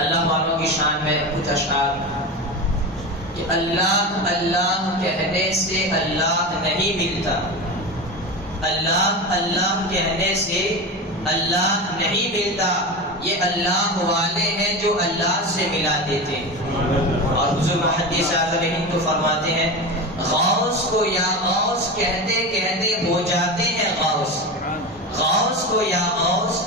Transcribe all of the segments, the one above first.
اللہ والوں کی شان میں کچھ اشعار کہ اللہ اللہ کہنے سے اللہ نہیں ملتا، اللہ اللہ کہنے سے اللہ نہیں ملتا، یہ اللہ والے ہیں جو اللہ سے ملا دیتے ہیں۔ اور حضور محدث اعظم ہند تو فرماتے ہیں غوث کو یا غوث کہتے کہتے ہو جاتے ہیں غوث، غوث کو یا غوث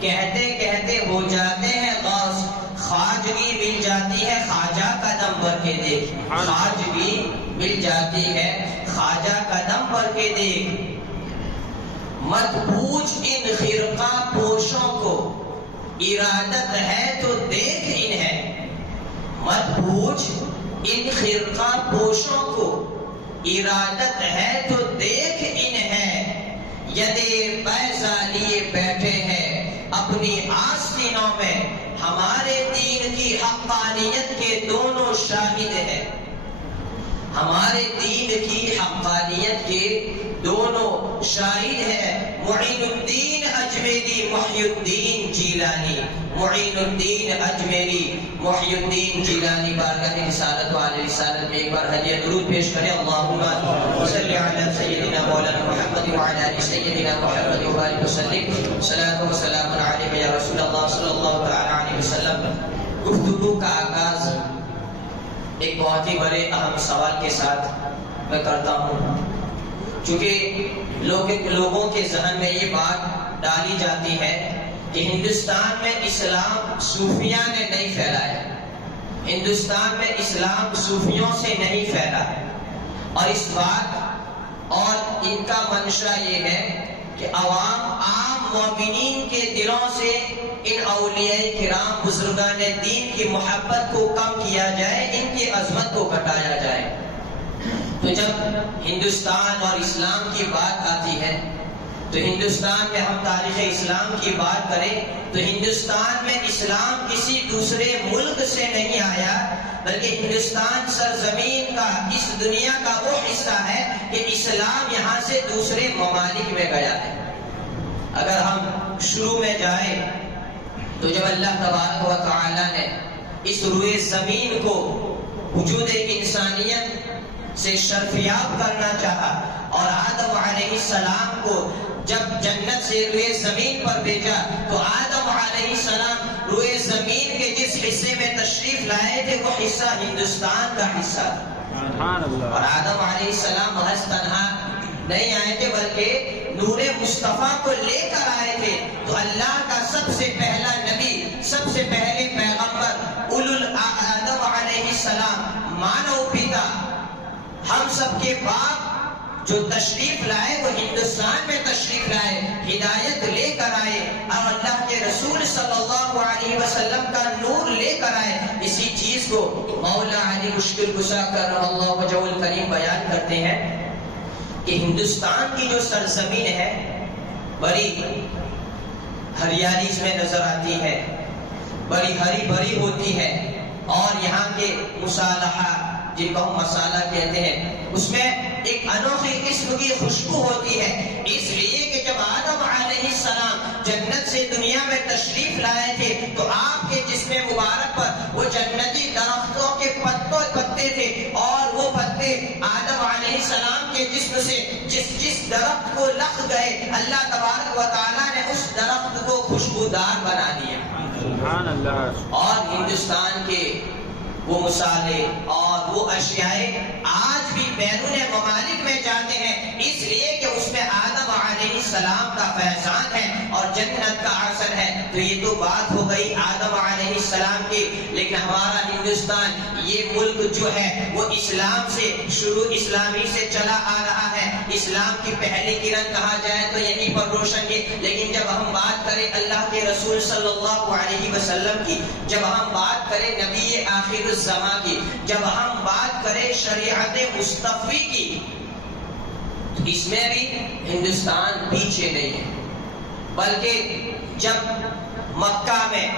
کہتے کہتے ہو جاتے ہیں غوث، خواجگی مل جاتی ہے خواجہ کا دم بھر کے دیکھ، خواجگی مل جاتی ہے خواجہ کا دم بھر کے دیکھ، مت پوچھ ان خرقہ پوشوں کو ارادت ہے تو دیکھ انہیں، مت پوچھ ان خرقہ پوشوں کو ارادت ہے تو دیکھ انہیں، یدے بیضا لیے بیٹھے ہیں اپنی آستینوں میں، ہمارے دین کی حقانیت کے دونوں شاہد ہیں، ہمارے دین کی حقانیت کے دونوں شاہد ہیں، معین الدین اجمیری محی الدین جیلانی، معین الدین اجمیری محی الدین جیلانی بارگاہ رسالت والے رسالت میں ایک بار ہدیہ درود پیش کریں۔ اللہم صلی علی سیدنا مولانا محمد وعلی آل سیدنا محمد وبارک وسلم، صلاۃ و سلام علیک یا رسول اللہ صلی اللہ تعالی علیہ وسلم۔ گفتگو کا آغاز ایک بہت ہی بڑے اہم سوال کے ساتھ میں کرتا ہوں، چونکہ لوگوں کے ذہن میں یہ بات ڈالی جاتی ہے کہ ہندوستان میں اسلام صوفیہ نے نہیں پھیلایا، ہندوستان میں اسلام صوفیوں سے نہیں پھیلا، اور اس بات اور ان کا منشا یہ ہے کہ عام مومنین کے دلوں سے ان اولیاء کرام بزرگان دین کی محبت کو کم کیا جائے، ان کی عظمت کو گھٹایا جائے۔ تو جب ہندوستان اور اسلام کی بات آتی ہے تو ہندوستان میں ہم تاریخ اسلام کی بات کریں تو ہندوستان میں اسلام کسی دوسرے ملک سے نہیں آیا، بلکہ ہندوستان سرزمین کا اس دنیا کا وہ حصہ ہے کہ اسلام یہاں سے دوسرے ممالک میں گیا ہے۔ اگر ہم شروع میں جائیں تو جب اللہ تبارک و تعالی نے اس روئے زمین کو وجود انسانیت سے شرفیاب کرنا چاہا اور آدم علیہ السلام کو جب جنت سے روئے زمین پر بھیجا تو آدم علیہ السلام روئے زمین کے جس حصے میں تشریف لائے تھے وہ حصہ ہندوستان کا حصہ تھا، اور آدم علیہ السلام محض تنہا نہیں آئے تھے بلکہ نور مصطفیٰ کو لے کر آئے تھے۔ تو اللہ کا سب سے پہلا نبی، سب سے پہلے پیغمبر آدم علیہ السلام مانو پتا، ہم سب کے باپ جو تشریف لائے وہ ہندوستان میں تشریف لائے، ہدایت لے کر آئے اور اللہ کے رسول صلی اللہ علیہ وسلم کا نور لے کر آئے۔ اسی چیز کو مولا علی مشکل کشا کرم اللہ وجہ الکریم بیان کرتے ہیں کہ ہندوستان کی جو سرزمین ہے بڑی ہریالی اس میں نظر آتی ہے، بڑی ہری بھری ہوتی ہے، اور یہاں کے مصالحہ جن کو ہم مسالہ کہتے ہیں اس میں ایک انوکھی قسم کی خوشبو ہوتی ہے، اس لیے کہ جب آدم علیہ السلام جنت سے دنیا میں تشریف لائے تھے تو آپ کے جسم مبارک پر وہ جنتی درختوں کے پتے تھے، اور وہ پتے آدم علیہ السلام کے جسم سے جس درخت کو لگ گئے اللہ تبارک و تعالیٰ نے اس درخت کو خوشبودار بنا دیا۔ سبحان اللہ۔ اور ہندوستان کے وہ مسالے اور وہ اشیاء آج بھی بیرون ممالک میں جاتے ہیں، اس لیے کہ اس میں آدم علیہ السلام کا فیضان ہے اور جنت کا اثر ہے۔ تو یہ تو بات ہو گئی آدم علیہ السلام کی، لیکن ہمارا ہندوستان یہ ملک جو ہے وہ اسلام سے شروع، اسلامی سے چلا آ رہا ہے، اسلام کی پہلی کرن کہا جائے تو یہیں پر روشن کی، لیکن جب ہم بات کریں اللہ کے رسول صلی اللہ علیہ وسلم کی، جب ہم بات کریں نبی آخر الزمان کی، جب ہم بات کریں شریعت مصطفی کی، تو اس میں بھی ہندوستان پیچھے نہیں ہے، بلکہ جب مکہ میں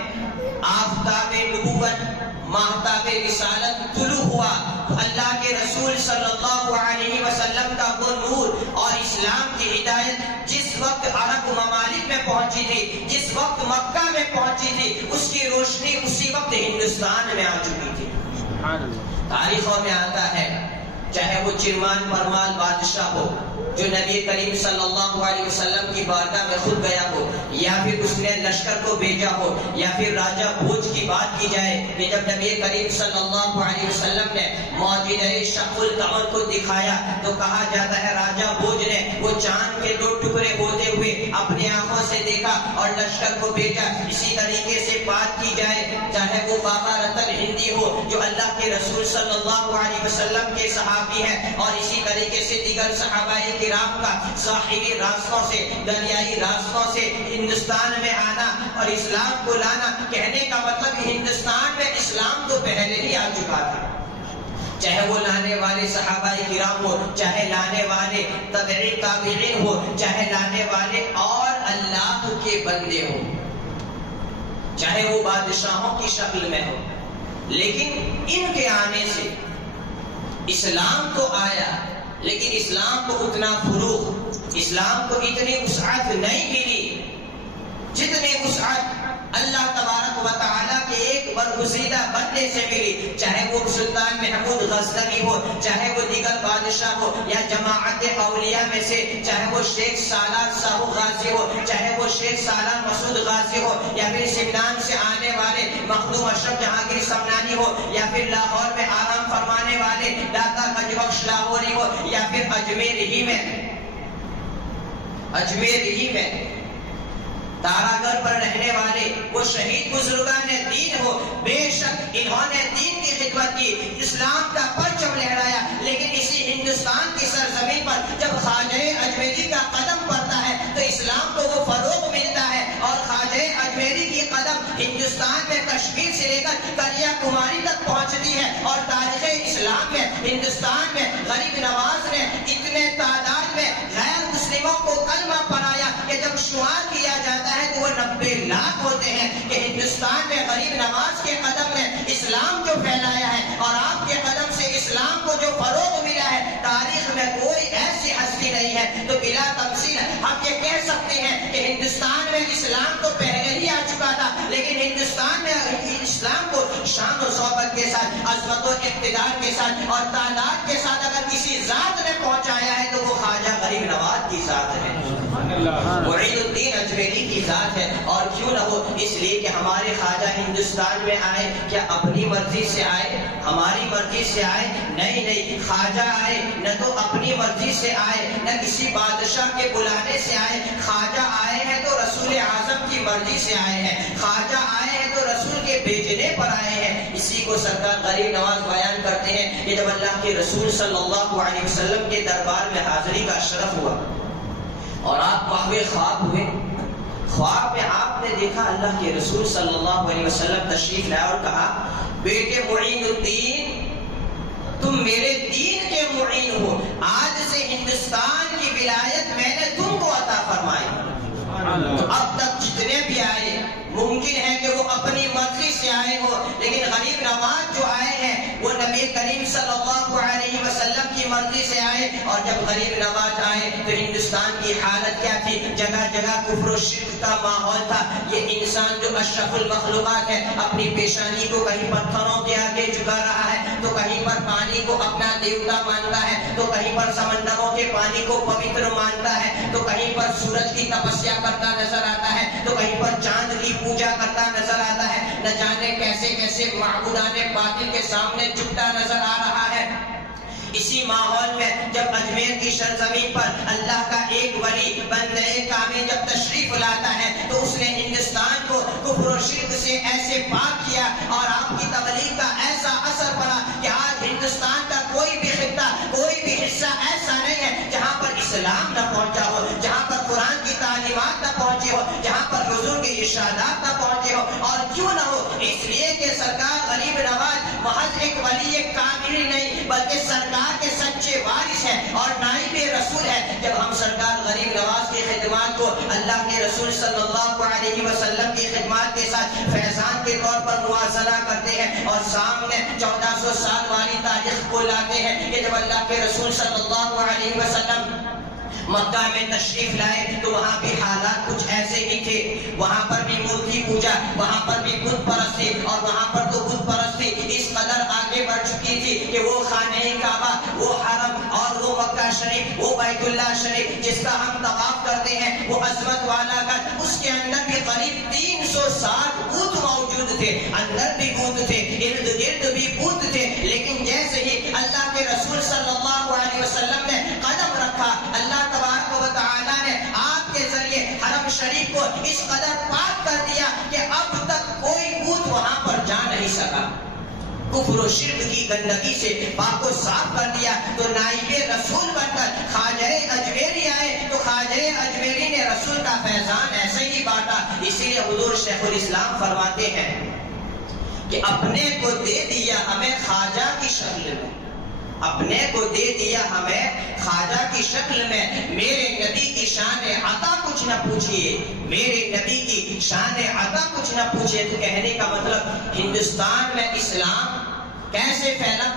آفتاب نبوت ماہتاب رسالت طلوع ہوا تو اللہ کے رسول صلی اللہ علیہ وسلم کا وہ نور اور اسلام کی ہدایت جس وقت عرب ممالک میں پہنچی تھی، جس جس وقت مکہ میں پہنچی تھی اس کی روشنی اسی وقت ہندوستان میں آ چکی تھی. تاریخوں میں آتا ہے چاہے وہ چرمان پرمال بادشاہ ہو جو نبی کریم صلی اللہ علیہ وسلم کی بارگاہ میں خود گیا ہو، یا پھر اس نے لشکر کو بھیجا ہو، یا پھر راجہ بھوج کی بات کی جائے کہ جب نبی کریم صلی اللہ علیہ وسلم نے معجزہ شق القمر کو دکھایا تو کہا جاتا ہے راجہ بھوج نے وہ چاند کے 2 ٹکڑے ہوتے ہوئے اپنی آنکھوں سے دیکھا اور لشکر کو بھیجا. اسی طریقے سے بات کی جائے چاہے وہ بابا رتن ہندی ہو جو اللہ کے رسول صلی اللہ علیہ وسلم کے صحابی ہیں، اور اسی طریقے سے دیگر صحابہ کرام کا ساحلی راستوں سے دریائی راستوں سے ہندوستان میں آنا اور اسلام کو لانا. کہنے کا مطلب ہندوستان میں اسلام تو پہلے ہی آ چکا تھا. چاہے وہ لانے والے صحابہ کرام ہو، چاہے لانے والے تابعی تابعین ہو، چاہے لانے والے اور اللہ کے بندے ہو، چاہے وہ بادشاہوں کی شکل میں ہو، لیکن ان کے آنے سے اسلام تو آیا، لیکن اسلام کو اتنا فروغ، اسلام کو اتنی وسعت نہیں ملی جتنے وسعت اللہ تبارک و تعالیٰ کے ایک برگزیدہ بندے سے ملی. چاہے وہ سلطان محمود غزنوی ہو، چاہے وہ دیگر بادشاہ ہو، یا جماعت اولیاء میں سے چاہے وہ شیخ سالار صاحب غازی ہو، چاہے وہ شیخ سالار مسعود غازی ہو، یا پھر سمنان سے آنے والے مخدوم اشرف جہانگیر سمنانی ہو، یا پھر لاہور میں آرام فرمانے والے داتا حجبخش لاہوری ہو، یا پھر اجمیر ہی میں تارا گڑھ پر رہنے والے وہ شہید بزرگان دین ہو. بے شک انہوں نے دین کی خدمت کی، اسلام کا پرچم لہرایا، لیکن اسی ہندوستان کی سرزمین پر جب خواجہ اجمیری کا قدم پڑتا ہے تو اسلام کو وہ فروغ ملتا ہے، اور خواجہ اجمیری کی قدم ہندوستان میں کشمیر سے لے کر کنیا کماری تک پہنچتی ہے. اور تاریخ اسلام میں ہندوستان میں غریب نواز نے اتنے تعداد میں غیر مسلموں کو کلمہ پڑھایا کہ جب شمار کیا جاتا ہے تو وہ 90 لاکھ ہوتے ہیں کہ ہندوستان میں غریب نواز کے قدم نے اسلام جو پھیلایا ہے اور آپ کے قدم سے اسلام کو جو فروغ ملا ہے، تاریخ میں کوئی ایسی ہستی نہیں ہے. تو بلا تمثیل ہم یہ کہہ سکتے ہیں کہ ہندوستان میں اسلام تو پہلے ہی آ چکا تھا، لیکن ہندوستان میں اسلام کو شان و شوکت کے ساتھ، عظمت و اقتدار کے ساتھ اور تعداد کے ساتھ اگر کسی ذات نے پہنچایا ہے تو وہ خواجہ غریب نواز کی ذات ہے، معین الدین اجمیری کی ذات ہے. اور کیوں نہ ہو، اس لیے کہ ہمارے خواجہ ہندوستان میں آئے کیا اپنی مرضی سے آئے، ہماری مرضی سے آئے؟ نہیں، خواجہ آئے نہ تو اپنی مرضی سے آئے، نہ کسی بادشاہ کے بلانے سے آئے. خواجہ آئے ہیں تو رسول اعظم کی مرضی سے آئے ہیں، خواجہ آئے ہیں تو رسول کے بھیجنے پر آئے ہیں. اسی کو سرکار غریب نواز بیان کرتے ہیں کہ جب اللہ کے رسول صلی اللہ علیہ وسلم کے دربار میں حاضری کا شرف ہوا اور آپ ماہوے خواب ہوئے، خواب میں آپ نے دیکھا اللہ کے رسول صلی اللہ علیہ وسلم تشریف لائے اور کہا بیٹے معین الدین تم میرے دین کے معین ہو، آج سے ہندوستان کی ولایت میں نے تم کو عطا فرمائی. تو اب تک جتنے بھی آئے ممکن ہے کہ وہ اپنی مرضی سے آئے ہو، لیکن غریب نواز جو آئے ہیں وہ نبی کریم صلی اللہ علیہ وسلم کی مرضی سے آئے. اور جب غریب نواز آئے تو ہندوستان کی حالت کیا تھی؟ جگہ جگہ کفر و شرک کا ماحول تھا. یہ انسان جو اشرف المخلوقات ہے اپنی پیشانی کو کہیں پتھروں کے آگے جھکا رہا ہے، تو کہیں پر پانی کو اپنا دیوتا مانتا ہے، تو کہیں پر سمندروں کے پانی کو پوتر مانتا ہے، تو کہیں پر سورج کی تپسیا کرتا نظر آتا ہے، تو کہیں پر چاند کی پوجا کرتا نظر آتا ہے. نہ جانے کیسے کیسے معبودان باطل کے سامنے جھکتا نظر آ رہا ہے. اسی ماحول میں جب اجمیر کی سرزمین پر اللہ کا ایک ولی بندے کامل جب تشریف لاتا ہے تو اس نے ہندوستان کو کفر و شرک سے ایسے پاک کیا اور آپ کی تبلیغ کا ایسا اثر پڑا کہ آج ہندوستان کا کوئی بھی خطہ، کوئی بھی حصہ ایسا نہیں ہے جہاں پر اسلام نہ پہنچا ہو، جہاں پر قرآن کی تعلیمات نہ پہنچی ہو، جہاں پر حضور کے ارشادات نہ پہنچے ہو. اور کیوں نہ ہو؟ اس لیے کہ سرکار غریب نواز محض ایک ولی ایک کامل ہی نہیں بلکہ سرکار کے سچے وارث ہے اور نائب رسول ہے. جب ہم سرکار غریب نواز کی خدمات کو اللہ کے رسول صلی اللہ علیہ وسلم کی خدمات کے ساتھ فیضان کے طور پر موازنہ کرتے ہیں اور سامنے 1400 سال والی تاریخ کو لاتے ہیں کہ جب اللہ کے رسول صلی اللہ علیہ وسلم مکہ میں تشریف لائے تو وہاں بھی حالات کچھ ایسے ہی تھے. وہاں پر بھی مورتی پوجا، وہاں پر بھی بت پرستی، اور وہاں پر تو بت پرستی اس قدر آگے بڑھ چکی تھی کہ وہ خانہ کعبہ، وہ حرم اور وہ مکہ شریف، وہ بیت اللہ شریف جس کا ہم طواف کرتے ہیں، وہ عظمت والا گھر، اس کے اندر بھی قریب 360 بت موجود تھے. اندر بھی بت تھے، ارد گرد بھی بت تھے. لیکن جیسے ہی اللہ کے رسول صلی اللہ علیہ وسلم نے قدم رکھا، اللہ تبارک و تعالی نے آپ کے ذریعے حرم شریف کو اس قدر پاک کر دیا کہ اب تک کوئی بت وہاں پر جا نہیں سکا. کفر و شرک کی گندگی سے پاک و صاف کر دیا. تو نائب رسول بن کر خواجہ اجمیری آئے تو خواجہ اجمیری نے رسول کا فیضان ایسے ہی بانٹا. اسی لیے حضور شیخ الاسلام فرماتے ہیں کہ اپنے کو دے دیا ہمیں خواجہ کی شکل میں، اپنے کو دے دیا ہمیں خواجہ کی شکل میں. میرے نبی کی شان عطا کچھ نہ پوچھئے، میرے نبی کی شان عطا کچھ نہ پوچھئے. تو کہنے کا مطلب ہندوستان میں اسلام کیسے پھیلا؟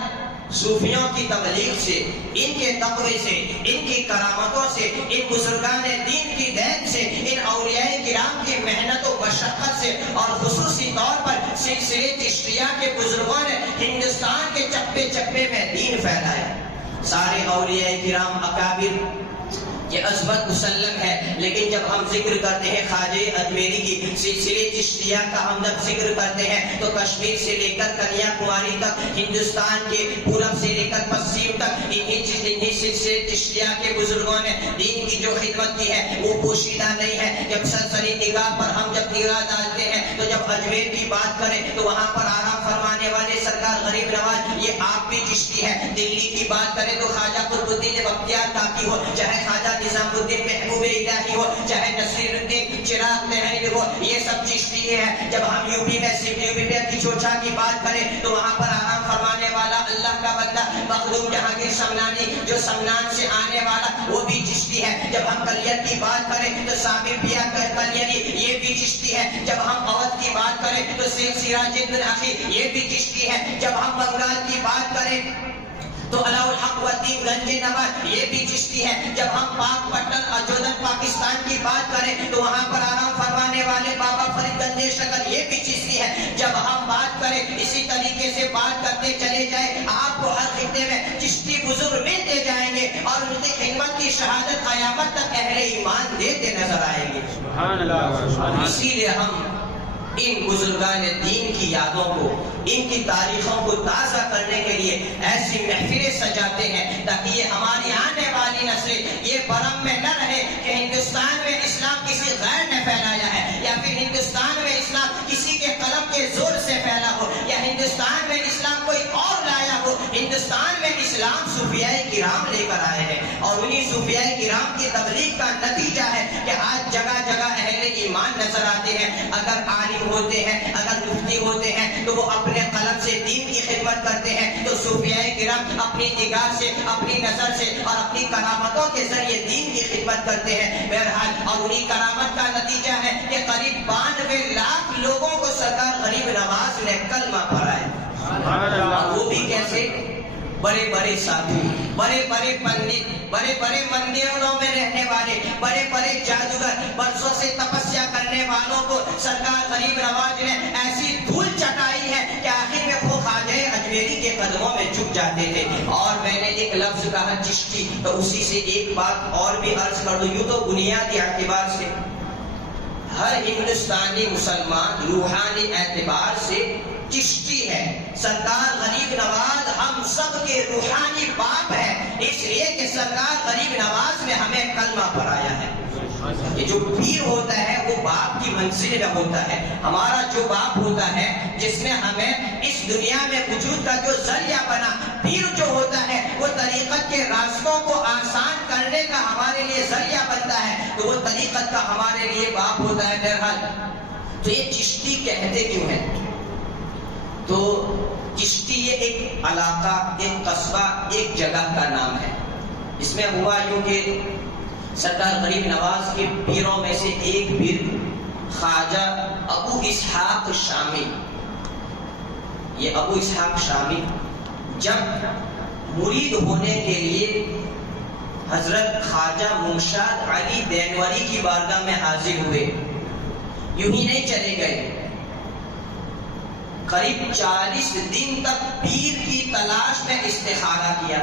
صوفیوں کی تبلیغ سے، ان کے تقوی سے، ان کی کرامتوں سے، ان بزرگان دین کی دین سے، ان اولیاء کرام کی محنت و مشقت سے، اور خصوصی طور پر سلسلے چشتیہ کے بزرگوں نے ہندوستان کے چپے چپے میں دین پھیلایا. سارے اولیاء کرام اکابر یہ عظمت مسلم ہے، لیکن جب ہم ذکر کرتے ہیں خواجہ اجمیری کی، سلسلے چشتیہ کا ہم جب ذکر کرتے ہیں تو کشمیر سے لے کر کنیا کماری تک، ہندوستان کے پورب سے لے کر پশ্چم تک انہی سلسلے چشتیہ کے بزرگوں نے دین کی جو خدمت کی ہے وہ پوشیدہ نہیں ہے. جب سرسری نگاہ پر ہم جب نگاہ ڈالتے ہیں تو جب اجمیر کی بات کریں تو وہاں پر آرام فرمانے والے سرکار غریب نواز یہ آپ بھی چشتی ہے. دلی کی بات کریں تو خواجہ قطب الدین بختیار کاکی ہو، چاہے خواجہ نظام الدین محبوب الہی ہو، چاہے نصیر الدین چراغ تحریر ہو، یہ سب چشتی ہے. جب ہم یوپی میں کی چوچا کی بات کریں تو وہاں پر آرام فرمانے والا اللہ کا بندہ مخدوم جہانگیر سمنانی جو سمنان سے آنے والا وہ بھی چشتی ہے. جب ہم کلیت کی بات کریں تو صابر پیا کلیری یہ بھی چشتی ہے. جب ہم اودھ کی بات کریں تو شیخ سراج الدین اخی یہ بھی چشتی ہے. جب ہم بنگال کی بات کریں تو علاء الحق والدین گنج نواز یہ بھی چشتی ہے. جب ہم پاک پٹن اجودن پاکستان کی بات کریں تو وہاں پر آرام فرمانے والے بابا فرید گنج شکر یہ بھی چشتی ہے. جب ہم بات کریں اسی طریقے سے بات کرتے چلے جائیں، آپ کو ہر خطے میں چشتی بزرگ ملتے جائیں گے اور ان کی خدمت کی شہادت قیامت تک اہل ایمان دیتے نظر آئیں گے. سبحان اللہ. اسی لیے ہم ان بزرگان دین کی یادوں کو، ان کی تاریخوں کو تازہ کرنے کے لیے ایسی محفلیں سجاتے ہیں تاکہ یہ ہماری آنے والی نسلیں یہ برہم میں نہ رہے کہ ہندوستان میں اسلام کسی غیر نے پھیلایا ہے، یا پھر ہندوستان میں اسلام کسی کے قلم کے زور سے پھیلا ہو، یا ہندوستان میں اسلام کوئی اور لایا ہو. ہندوستان میں اسلام صوفیاء کرام لے کر آئے ہیں، اور انہی صوفیاء کرام کی تبلیغ کا نتیجہ ہے کہ آج جگہ جگہ اہل ایمان نظر آتے ہیں. اگر عالم ہوتے ہیں، اگر مفتی ہوتے ہیں تو وہ اپنے قلم سے دین کی خدمت کرتے ہیں، تو صوفیاء کرام اپنی نگاہ سے، اپنی نظر سے اور اپنی کرامتوں کے ذریعے دین کی خدمت کرتے ہیں. بہرحال اور انہی کرامت کا نتیجہ ہے کہ قریب 92 لاکھ لوگوں کو سرکار غریب نواز نے کلمہ پڑھایا. وہ بھی کیسے؟ بڑے بڑے ساتھی، بڑے بڑے پنڈت، بڑے بڑے مندروں میں رہنے والے، بڑے بڑے جادوگر، برسوں سے تپسیا کرنے والوں کو سرکار غریب نواز نے ایسی دھول چٹائی ہے کہ آخر میں وہ خواجہ اجمیری کے قدموں میں جھک جاتے تھے. اور میں نے ایک لفظ کہا چشتی، تو اسی سے ایک بات اور بھی عرض کر دوں. یوں تو بنیادی اعتبار سے ہر ہندوستانی مسلمان روحانی اعتبار سے چشتی ہے. سرکار غریب نواز ہم سب کے روحانی باپ ہے، اس لیے کہ سرکار غریب نواز نے ہمیں کلمہ پڑھایا ہے. یہ جو پیر ہوتا ہے وہ باپ کی منزل میں ہوتا ہے. ہمارا جو باپ ہوتا ہے جس نے ہمیں اس دنیا میں وجود کا جو ذریعہ بنا، پیر جو ہوتا ہے وہ طریقت کے راستوں کو آسان کرنے کا ہمارے لیے ذریعہ بنتا ہے، تو وہ طریقت کا ہمارے لیے باپ ہوتا ہے. بہرحال تو یہ چشتی کہتے کیوں ہیں؟ تو چشتی یہ ایک علاقہ، ایک قصبہ، ایک جگہ کا نام ہے. اس میں ہوا یوں کہ سرکار غریب نواز کے پیروں میں سے ایک پیر خواجہ ابو اسحاق شامی، یہ ابو اسحاق شامی جب مرید ہونے کے لیے حضرت خواجہ منشاد علی دینوری کی بارگاہ میں حاضر ہوئے. یوں ہی نہیں چلے گئے، قریب 40 دن تک پیر کی تلاش میں استخارہ کیا.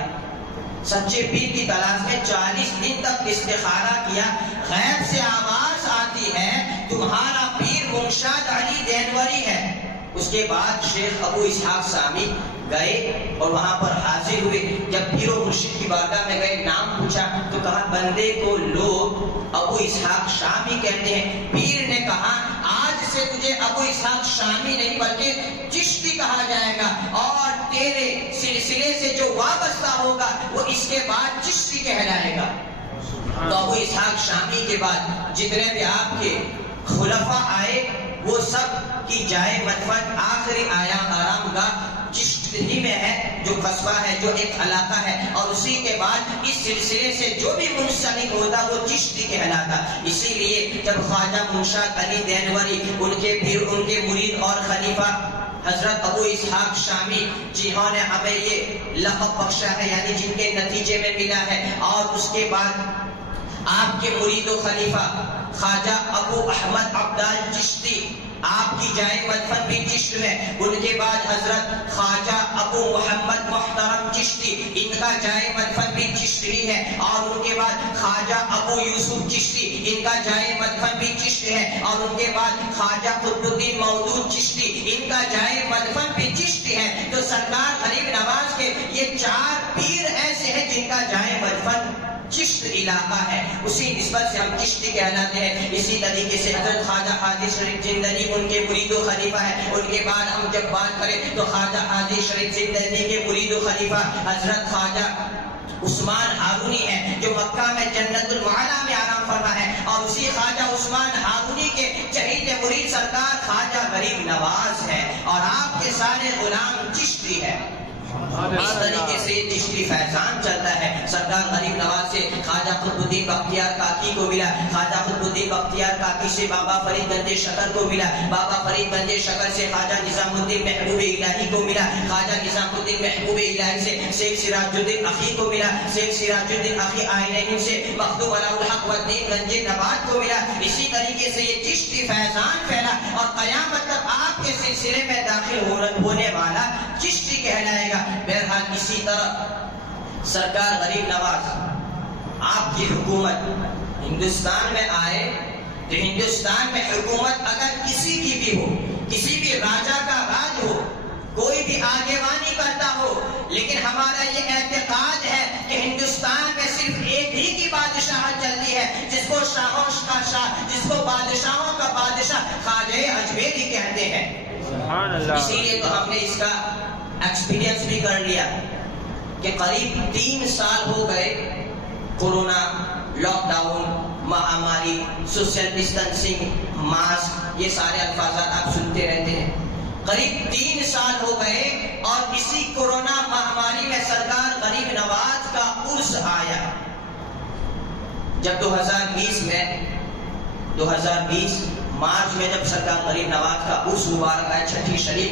سچے پیر کی تلاش میں 40 دن تک استخارہ کیا. غیب سے آواز آتی ہے تمہارا پیر منشاد علی دینوری ہے. اس کے بعد شیخ ابو اسحاق شامی گئے اور وہاں پر حاضر ہوئے. جب پیر و مرشد کی بارگاہ میں گئے، نام پوچھا تو کہا بندے کو لوگ ابو اسحاق شامی کہتے ہیں. پیر نے کہا آج سے تجھے ابو اسحاق شامی نہیں بلکہ چشتی کہا جائے گا، اور تیرے سلسلے سے جو وابستہ ہوگا وہ اس کے بعد چشتی کہلائے گا. تو ابو اسحاق شامی کے بعد جتنے بھی آپ کے خلفاء آئے وہ سب کی جائے مدفن آخری آرام گاہ چشت ہی میں ہے، جو قصبہ ہے، جو ایک علاقہ ہے. اور اسی کے بعد اس سلسلے سے جو بھی منسلک ہوتا وہ چشتی کہلاتا. اسی لیے جب خواجہ منشاد علی دینوری، ان کے پیر، ان کے مرید اور خلیفہ حضرت ابو اسحاق شامی جنہوں نے ہمیں یہ لقب بخشا ہے، یعنی جن کے نتیجے میں ملا ہے، اور اس کے بعد آپ کے مرید و خلیفہ خواجہ ابو احمد عبدال چشتی، آپ کی جائے مدفن بھی چشت میں. ان کے بعد حضرت خواجہ ابو محمد محترم چشتی، ان کا جائے مدفن بھی چشت ہی ہے. اور ان کے بعد خواجہ ابو یوسف چشتی، ان کا جائے مدفن بھی چشت ہے. اور ان کے بعد خواجہ قطب الدین مودود چشتی، ان کا جائے مدفن بھی چشت ہے. تو سرکار غریب نواز کے یہ 4 پیر ایسے ہیں جن کا جائے مدفن چشت علاقہ ہے. اسی نسبت سے ہم چشتی کہلاتے ہیں. اسی طریقے سے حضرت خواجہ حاجی شریف زندگی ان کے مرید و خلیفہ ہے. ان کے بعد ہم جب بات کریں تو خواجہ حاجی شریف زندگی کے مرید و خلیفہ حضرت خواجہ عثمان ہارونی ہے، جو مکہ میں جنت المعلا میں آرام فرما ہے. اور اسی خواجہ عثمان ہارونی کے چہیت مرید سرکار خواجہ غریب نواز ہے، اور آپ کے سارے غلام چشتی ہے. اس طریقے سے چشتی فیضان چلتا ہے. سرکار غریب نواز سے خواجہ قطب الدین بختیار کاکی کو ملا، خواجہ قطب الدین بختیار کاکی سے بابا فرید گنج شکر کو ملا، بابا فرید گنج شکر سے خواجہ نظام الدین محبوب الہی کو ملا، خواجہ نظام الدین محبوب الہی سے شیخ سراج الدین اخی کو ملا، شیخ سراج الدین اخی آئینہ سے مخدوم علاء الحق والدین گنج نبات کو ملا. اسی طریقے سے یہ چشتی فیضان پھیلا، اور قیامت تک آپ کے سلسلے میں داخل ہونے والا چشتی کہلائے گا. بہرحال اسی طرح سرکار غریب نواز آپ کی حکومت ہندوستان میں آئے تو ہندوستان میں حکومت اگر کسی کی بھی ہو، کسی بھی راجا کا راج ہو، کوئی بھی آگیوانی کرتا ہو، لیکن ہمارا یہ اعتقاد ہے کہ ہندوستان میں صرف ایک ہی کی بادشاہت چلتی ہے، جس کو شاہوں کا شاہ، جس کو بادشاہوں کا بادشاہ خواجہ اجمیری کہتے ہیں. اسی لیے تو ہم نے اس کا ایکسپیرینس بھی کر لیا کہ قریب 3 سال ہو گئے کورونا، لاک ڈاؤن، مہاماری، سوشل ڈسٹینسنگ، ماسک، یہ سارے الفاظات آپ سنتے رہتے ہیں. قریب 3 سال ہو گئے، اور اسی کورونا مہاماری میں سرکار غریب نواز کا عرس آیا. جب 2020 مارچ میں جب سرکار غریب نواز کا عرس مبارک آیا، چھٹی شریف،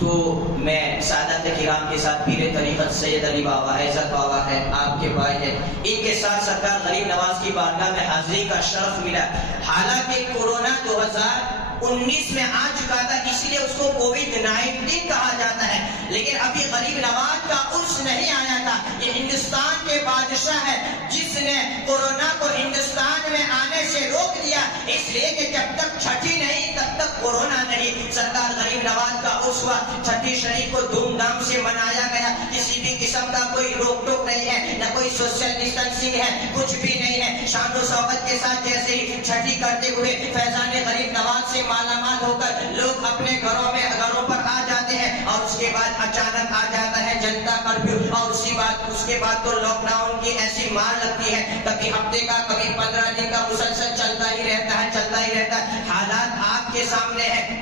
تو میں سعادت کرام کے ساتھ پیر طریقت سید علی بابا عزت بابا ہے، آپ کے بھائی ہیں، ان کے ساتھ سرکار غریب نواز کی بارگاہ میں حاضری کا شرف ملا. حالانکہ کورونا 2019 میں آ چکا تھا، اس لیے اس کو کووڈ-19 کہا جاتا ہے، لیکن ابھی غریب نواز کا عرس نہیں آیا تھا. یہ ہندوستان کے بادشاہ ہے جس نے کورونا کو ہندوستان میں آنے سے روک دیا، اس لیے کہ جب تک چھٹی نہیں تب تک کورونا نہیں. سرکار غریب نواز کا عرس ہوا، چھٹی شریف کو دھوم دھام سے منایا گیا، کسی بھی قسم کا کوئی روک ٹوک نہیں ہے، نہ کوئی سوشل ڈسٹینسنگ ہے، کچھ بھی نہیں ہے. شان و شوکت کے ساتھ جیسے ہی چھٹی کرتے ہوئے فیضان غریب نواز سے مالا مال ہو کر لوگ اپنے گھروں پر آ جاتے ہیں، اور اس کے بعد اچانک آ جاتا ہے جنتا کرفیو، اور اس کے بعد تو لاک ڈاؤن کی ایسی مار لگتی ہے، کبھی ہفتے کا، کبھی 15 دن کا، مسلسل چلتا ہی رہتا ہے. حالات آپ کے سامنے ہے.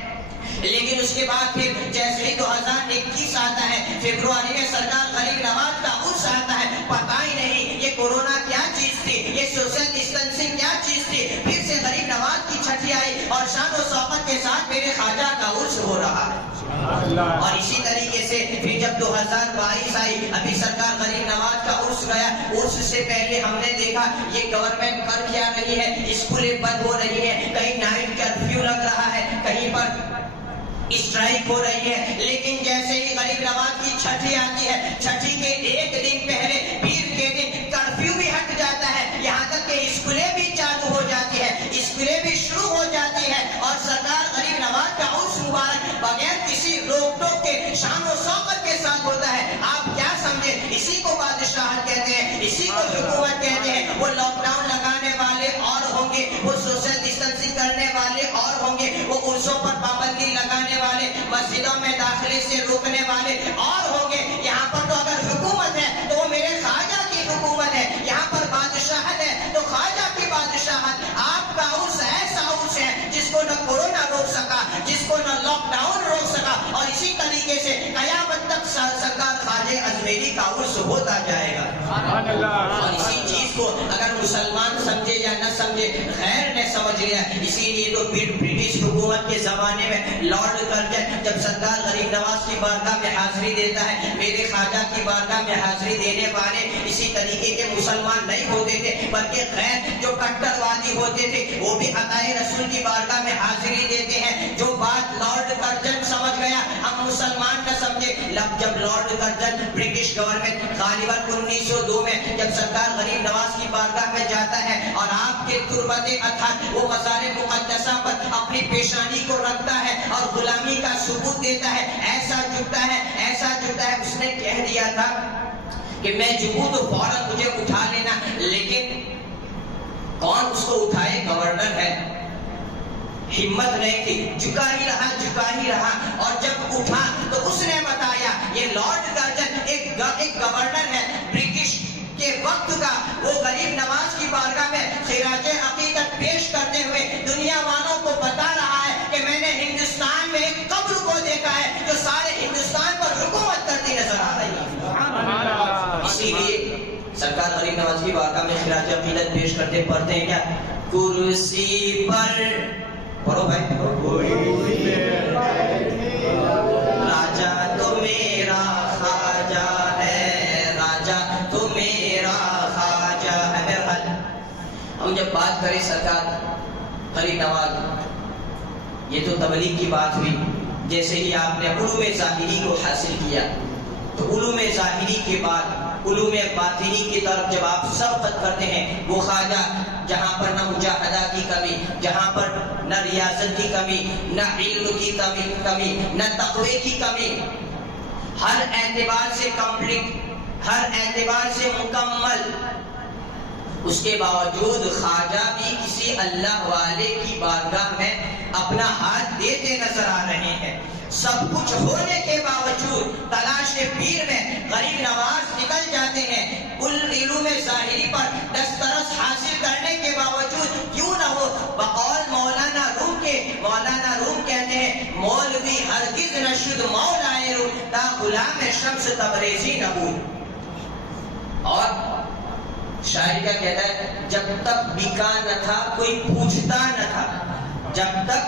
لیکن اس کے بعد پھر جیسے ہی 2021 آتا ہے، فبروری میں سرکار غریب نواز کا عرس آتا ہے. پتہ ہی نہیں یہ کورونا کیا چیز تھی، یہ سوشل ڈسٹینسنگ کیا چیز تھی. پھر سے غریب نواز کی چھٹی آئی، اور شان و شوکت کے ساتھ میرے خواجہ کا عرس ہو رہا ہے. اور اسی طریقے سے پھر جب 2022 آئی، ابھی سرکار غریب نواز کا عرس گیا، عرس سے پہلے ہم نے دیکھا یہ گورنمنٹ کر کیا رہی ہے، اسکولیں بند ہو رہی ہے، کہیں نائٹ کرفیو لگ رہا ہے، کہیں پر اسٹرائک ہو رہی ہے، لیکن جیسے ہی غریب نواز کی چھٹی آتی ہے، چھٹی کے ایک دن پہلے پیر کے دن کرفیو بھی ہٹ جاتا ہے، یہاں تک کہ اسکولیں بھی چالو ہو جاتی ہے، اسکولیں بھی شروع ہو جاتی ہے، اور سرکار غریب نواز کا عرس مبارک بغیر کسی روک ٹوک کے شان و شوکت کے ساتھ ہوتا ہے۔ آپ کیا سمجھے؟ اسی کو بادشاہت کہتے ہیں، اسی کو حکومت کہتے ہیں۔ وہ لاک ڈاؤن لگانے والے اور ہوں گے، وہ سوشل ڈسٹینسنگ کرنے والے اور ہوں گے، وہ عرسوں پر پابندی لگانے والے، مسجدوں میں داخلے سے روکنے والے اور ہوں گے۔ یہاں پر تو اگر حکومت ہے تو وہ میرے خواجہ کی حکومت ہے، یہاں پر بادشاہت ہے تو خواجہ کی بادشاہت۔ آپ کا عرس ایسا عرس ہے جس کو نہ کورونا روک سکا، جس کو نہ لاک ڈاؤن روک سکا، اور اسی طریقے سے قیامت تک سرکار خواجہ اجمیری کا عرس ہوتا جائے گا۔ اور اسی چیز کو اگر مسلمان سمجھے یا نہ سمجھے، خیر نے سمجھ لیا۔ اسی لیے تو برٹش حکومت کے زمانے میں لارڈ کرزن جب سرکار غریب نواز کی بارگاہ میں حاضری دیتا ہے، میرے خواجہ کی بارگاہ میں حاضری دینے والے اسی طریقے کے مسلمان نہیں ہوتے تھے، بلکہ غیر جو کٹر وادی ہوتے تھے وہ بھی عطائے رسول کی بارگاہ میں حاضری دیتے ہیں۔ جو بات لارڈ کرزن سمجھ گیا ہم مسلمان نہ سمجھے۔ جب لارڈ کرزن برٹش گورنمنٹ غالباً 1902 میں جب سرکار غریب نواز کی بارگاہ میں جاتا ہے اور آپ کے تربت اطہر وہ مزار مقدسہ پر اپنی پیشانی کو رکھتا ہے اور غلامی کا ثبوت دیتا ہے، ایسا جھکتا ہے، ایسا جھکتا ہے۔ اس نے کہہ دیا تھا کہ میں جھکوں تو فوراً مجھے اٹھا لینا، لیکن کون اس کو اٹھائے؟ گورنر ہے، ہمت نہیں تھی، جھکا ہی رہا، اور جب اٹھا تو اس نے بتایا یہ لارڈ کرزن ایک گورنر ہے برٹش کے وقت کا، وہ غریب نواز کی بارگاہ میں خراج عقیدت پیش کرتے ہوئے دنیا والوں کو بتا رہا ہے کہ میں نے ہندوستان میں ایک قبر کو دیکھا ہے جو سارے ہندوستان پر حکومت کرتی نظر آ رہی ہے۔ اسی لیے سرکار غریب نواز کی بارگاہ میں خراج عقیدت پیش کرتے پڑھتے ہیں کیا؟ کرسی پر پڑھو بھائی، راجا تو میرا خواجہ ہے، راجا تو میرا خواجہ ہے۔ بہرحال ہم جب بات کریں سرکار غریب نواز، یہ تو تبلیغ کی بات ہوئی۔ جیسے ہی آپ نے علوم ظاہری کو حاصل کیا تو علوم ظاہری کے بعد علوم باطنی کی طرف جب آپ سبقت کرتے ہیں، وہ خواجہ جہاں پر نہ مجاہدہ کی کمی، جہاں پر نہ ریاضت کی کمی، نہ علم کی کمی، نہ تقوی کی کمی، ہر اعتبار سے کمپلیٹ، ہر اعتبار سے مکمل، اس کے باوجود خواجہ بھی کسی اللہ والے کی بارگاہ میں اپنا ہاتھ دیتے نظر آ رہے ہیں۔ سب کچھ ہونے کے باوجود تلاش پیر میں غریب نواز نکل جاتے ہیں۔ علوم ظاہری پر دسترس حاصل کرنے کے باوجود کیوں نہ ہو، بقول مولانا روم کے، مولانا روم کہتے ہیں مولوی ہرگز نہ شد مولائے روم تا غلام شمس تبریزی نہ بود۔ اور شاعر کیا کہتا ہے؟ جب تک بکا نہ تھا کوئی پوچھتا نہ تھا، جب تک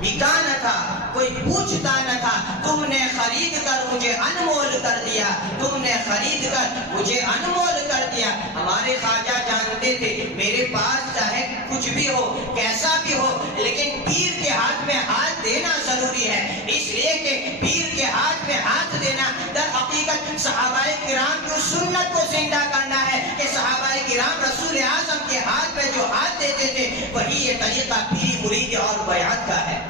بکا نہ تھا کوئی پوچھتا نہ تھا، تم نے خرید کر مجھے انمول کر دیا، تم نے خرید کر مجھے انمول کر دیا۔ ہمارے خواجہ جانتے تھے میرے پاس چاہے کچھ بھی ہو، کیسا بھی ہو، لیکن پیر کے ہاتھ میں ہاتھ دینا ضروری ہے، اس لیے کہ پیر کے ہاتھ میں ہاتھ دینا در حقیقت صحابہ کرام کی سنت کو زندہ کرنا ہے کہ صحابہ کرام رسول اعظم کے ہاتھ میں جو ہاتھ دیتے تھے وہی یہ طریقہ پیری مرید اور بیعت کا ہے۔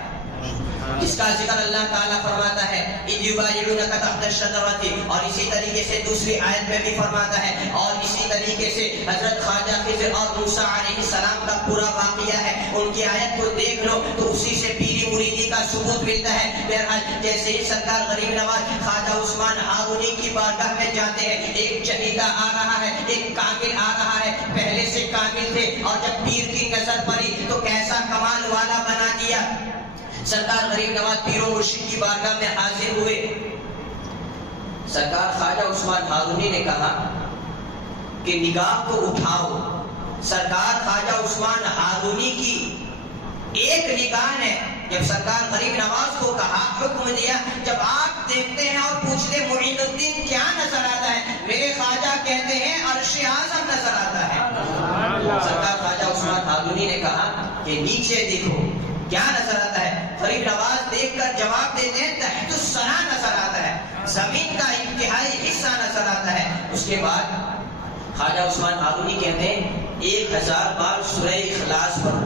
اس کا ذکر اللہ تعالیٰ فرماتا ہے اِذْ يُبَايِعُونَكَ تَحْتَ الشَّجَرَةِ، اور اسی طریقے سے دوسری آیت میں بھی فرماتا ہے، اور اسی طریقے سے حضرت خواجہ خضر اور موسیٰ علیہ السلام کا پورا واقعہ ہے، ان کی آیت کو دیکھ لو تو اسی سے پیری مریدی کا ثبوت ملتا ہے۔ بہرحال جیسے ہی سرکار غریب نواز خواجہ عثمان ہارونی کی بارگاہ میں جاتے ہیں، ایک چہیتا آ رہا ہے، ایک کامل آ رہا ہے، پہلے سے کامل تھے اور جب پیر کی نظر پڑی تو کیسا کمال والا بنا دیا۔ سرکار غریب نواز پیر و مرشد کی بارگاہ میں حاضر ہوئے، سرکار خواجہ عثمان ہارونی نے کہا کہ نگاہ کو اٹھاؤ۔ سرکار خواجہ عثمان ہارونی کی ایک نگاہ نے جب سرکار غریب نواز کو کہا، حکم دیا، جب آپ دیکھتے ہیں اور پوچھتے سرکار خواجہ عثمان ہارونی نے کہا کہ نیچے دیکھو کیا نظر آتا ہے؟ غریب نواز دیکھ کر جواب دیتے ہیں تحت الثنا نظر آتا ہے، زمین کا انتہائی حصہ نظر آتا ہے۔ اس کے بعد خواجہ عثمان ہارونی کہتے ہیں 1000 بار سورہ اخلاص پڑھو،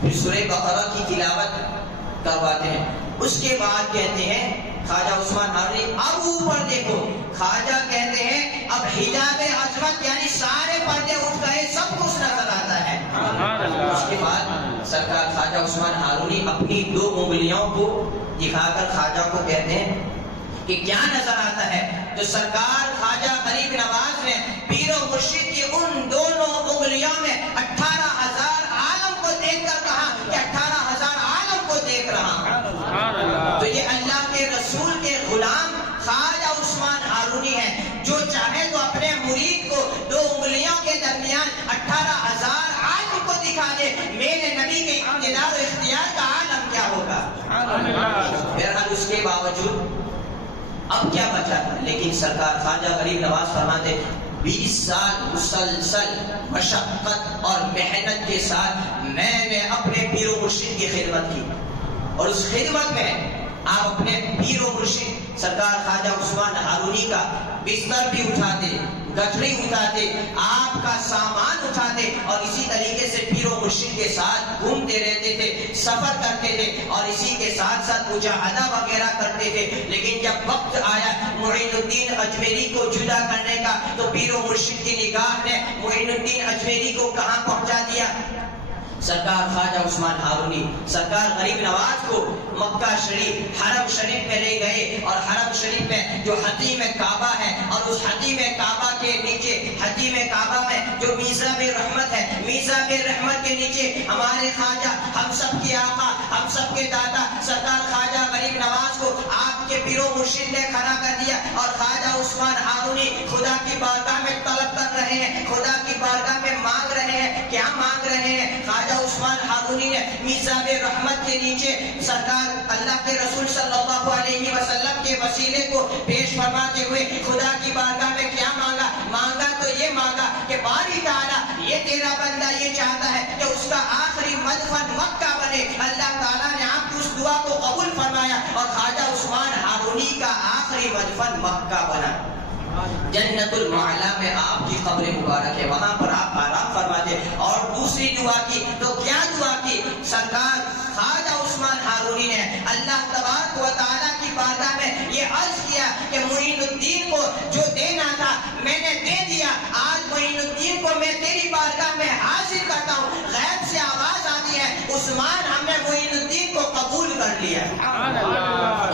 پھر سورہ بقرہ کی تلاوت کرواتے ہیں۔ اس کے بعد کہتے ہیں خواجہ عثمان ہارونی اب اوپر دیکھو، خواجہ کہتے ہیں اب حجاب عظمت یعنی سارے پردے اٹھ گئے، سب کچھ نظر آتا ہے۔ اس کے بعد سرکار خواجہ عثمان ہارونی اپنی 2 انگلیوں کو دکھا کر خواجہ کو کہتے ہیں کہ کیا نظر آتا ہے؟ تو سرکار خواجہ غریب نواز نے پیر و مرشد کی ان دونوں انگلیوں میں 18,000 عالم کو دیکھ کر کہا کہ 18,000 عالم کو دیکھ رہا ہوں۔ تو یہ اللہ کے رسول کے غلام خواجہ عثمان ہارونی ہے، جو چاہے تو اپنے مرید کو 2 انگلیوں کے درمیان 18,000 عالم کو دکھا دے، میرے نبی کے اقتدار و اختیار کا عالم کیا ہوگا۔ بہرحال اس کے باوجود اب کیا بچا تھا؟ لیکن سرکار خواجہ غریب نواز فرماتے 20 سال مسلسل مشقت اور محنت کے ساتھ میں نے اپنے پیر و مرشد کی خدمت کی، اور اس خدمت میں آپ اپنے پیر و مرشد سرکار خواجہ عثمان ہارونی کا بستر بھی اٹھاتے، گٹھڑی اٹھاتے، آپ کا سامان اٹھاتے، اور اسی طریقے سے پیر و مرشد کے ساتھ گھومتے رہتے تھے، سفر کرتے تھے، اور اسی کے ساتھ ساتھ مجاہدہ وغیرہ کرتے تھے۔ لیکن جب وقت آیا معین الدین اجمیری کو جدا کرنے کا تو پیر و مرشد کی نگاہ نے معین الدین اجمیری کو کہاں پہنچا دیا؟ سرکار خواجہ عثمان ہارونی سرکار غریب نواز کو مکہ شریف حرم شریف میں لے گئے، اور حرم شریف میں جو حتیم کعبہ ہے، اور اس حتیم کعبہ کے نیچے حتیم کعبہ میں جو میزاب رحمت ہے، میزاب رحمت کے نیچے ہمارے خواجہ ہم سب کے آقا ہم سب کے دادا سرکار خواجہ غریب نواز کو آپ کے پیر و مرشد نے کھڑا کر دیا، اور خواجہ عثمان ہارونی خدا کی بارگاہ میں طلب کر رہے ہیں، خدا کی بارگاہ میں مانگ رہے ہیں۔ کیا مانگ رہے ہیں؟ خواجہ عثمان ہارونی نے میزاب رحمت کے نیچے سرکار اللہ کے رسول صلی اللہ علیہ وسلم کے وسیلے کو پیش فرماتے ہوئے خدا کی بارگاہ میں کیا مانگا؟ مانگا تو یہ مانگا کہ باری تعالیٰ یہ تیرا بندہ یہ چاہتا ہے کہ اس کا آخری مدفن مکہ بنے۔ اللہ تعالیٰ نے آپ کی اس دعا کو قبول فرمایا، اور خواجہ عثمان ہارونی کا آخری مدفن مکہ بنا۔ جنت المعلا میں آپ کی قبر مبارک ہے، وہاں پر آپ آرام فرماتے۔ اور دوسری دعا کی تو کیا دعا کی؟ سرکار خواجہ عثمان ہارونی نے اللہ تبارک و تعالیٰ کی بارگاہ میں یہ عرض کیا کہ معین الدین کو جو دینا تھا میں نے دے دیا، آج معین الدین کو میں تیری بارگاہ میں حاضر کرتا ہوں۔ غیب سے آواز آتی ہے عثمان ہم نے معین الدین کو قبول کر لیا۔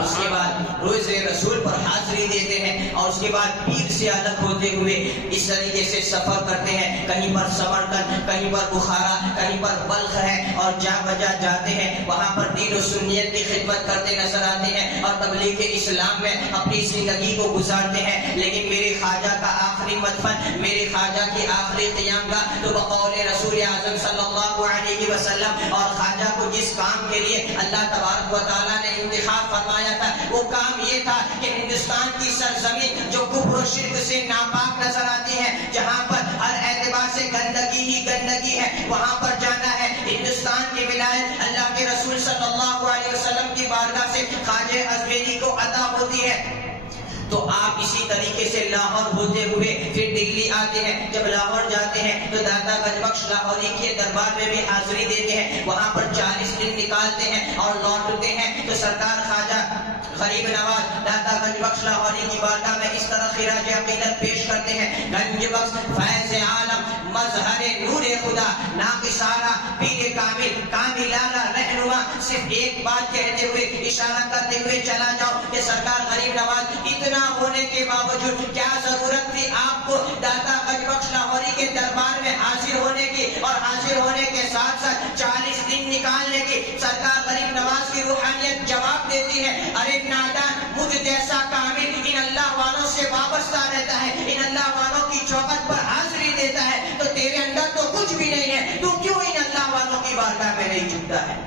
اس کے بعد روز رسول پر حاضری دیتے ہیں، اور اس کے بعد پیر سے الگ ہوتے ہوئے اس طریقے سے سفر کرتے ہیں، کہیں پر سمرقند، کہیں پر بخارا، کہیں پر بلخ ہے، اور جا بجا جاتے ہیں، وہاں پر دین و سنیت کی خدمت کرتے نظر آتے ہیں، اور تبلیغ اسلام میں اپنی زندگی کو گزارتے ہیں۔ لیکن میرے خواجہ کا آخری مدفن، میرے خواجہ کی آخری قیام گاہ تو بقول رسول اعظم صلی اللہ علیہ وسلم، اور خواجہ کو جس کام کے لیے اللہ تبارک و تعالیٰ نے انتخاب فرمایا تھا وہ کام یہ تھا کہ ہندوستان کی سرزمین جو کفر و شرک سے ناپاک نظر آتی ہے، جہاں پر ہر اعتبار سے گندگی ہی گندگی ہے، وہاں پر جانا ہے۔ ہندوستان کی ولایت اللہ کے رسول صلی اللہ علیہ وسلم کی بارگاہ سے خواجہ اجمیری کو عطا ہوتی ہے۔ تو آپ اسی طریقے سے لاہور ہوتے ہوئے پھر دلی آتے ہیں۔ جب لاہور جاتے ہیں تو داتا گنج بخش لاہوری کے دربار میں بھی حاضری دیتے ہیں، وہاں پر 40 دن نکالتے ہیں اور لوٹتے ہیں۔ تو سرکار خواجہ غریب نواز داتا گنج بخش لاہوری کی بارگاہ میں اس طرح خراج عقیدت پیش کرتے ہیں: گنج بخش فیض عالم مظہر نور خدا ناقصارہ پیر کامل کاملانہ رہنما، صرف ایک بات کہتے ہوئے اشارہ کرتے ہوئے چلا جاؤ کہ سرکار غریب نواز اتنا ہونے کے باوجود کیا ضرورت تھی آپ کو داتا گنج بخش لاہوری کے دربار میں حاضر ہونے کی، اور حاضر ہونے کے ساتھ ساتھ 40 دن نکالنے کی؟ سرکار غریب نواز کی روحانیت جواب دیتی ہے: ارے نادان، مجھ جیسا کامل ان اللہ والوں سے وابستہ رہتا ہے، ان اللہ والوں کی چوکٹ پر حاضری دیتا ہے، تو تیرے اندر تو کچھ بھی نہیں ہے، تو کیوں ان اللہ والوں کی بارگاہ میں نہیں جھکتا ہے؟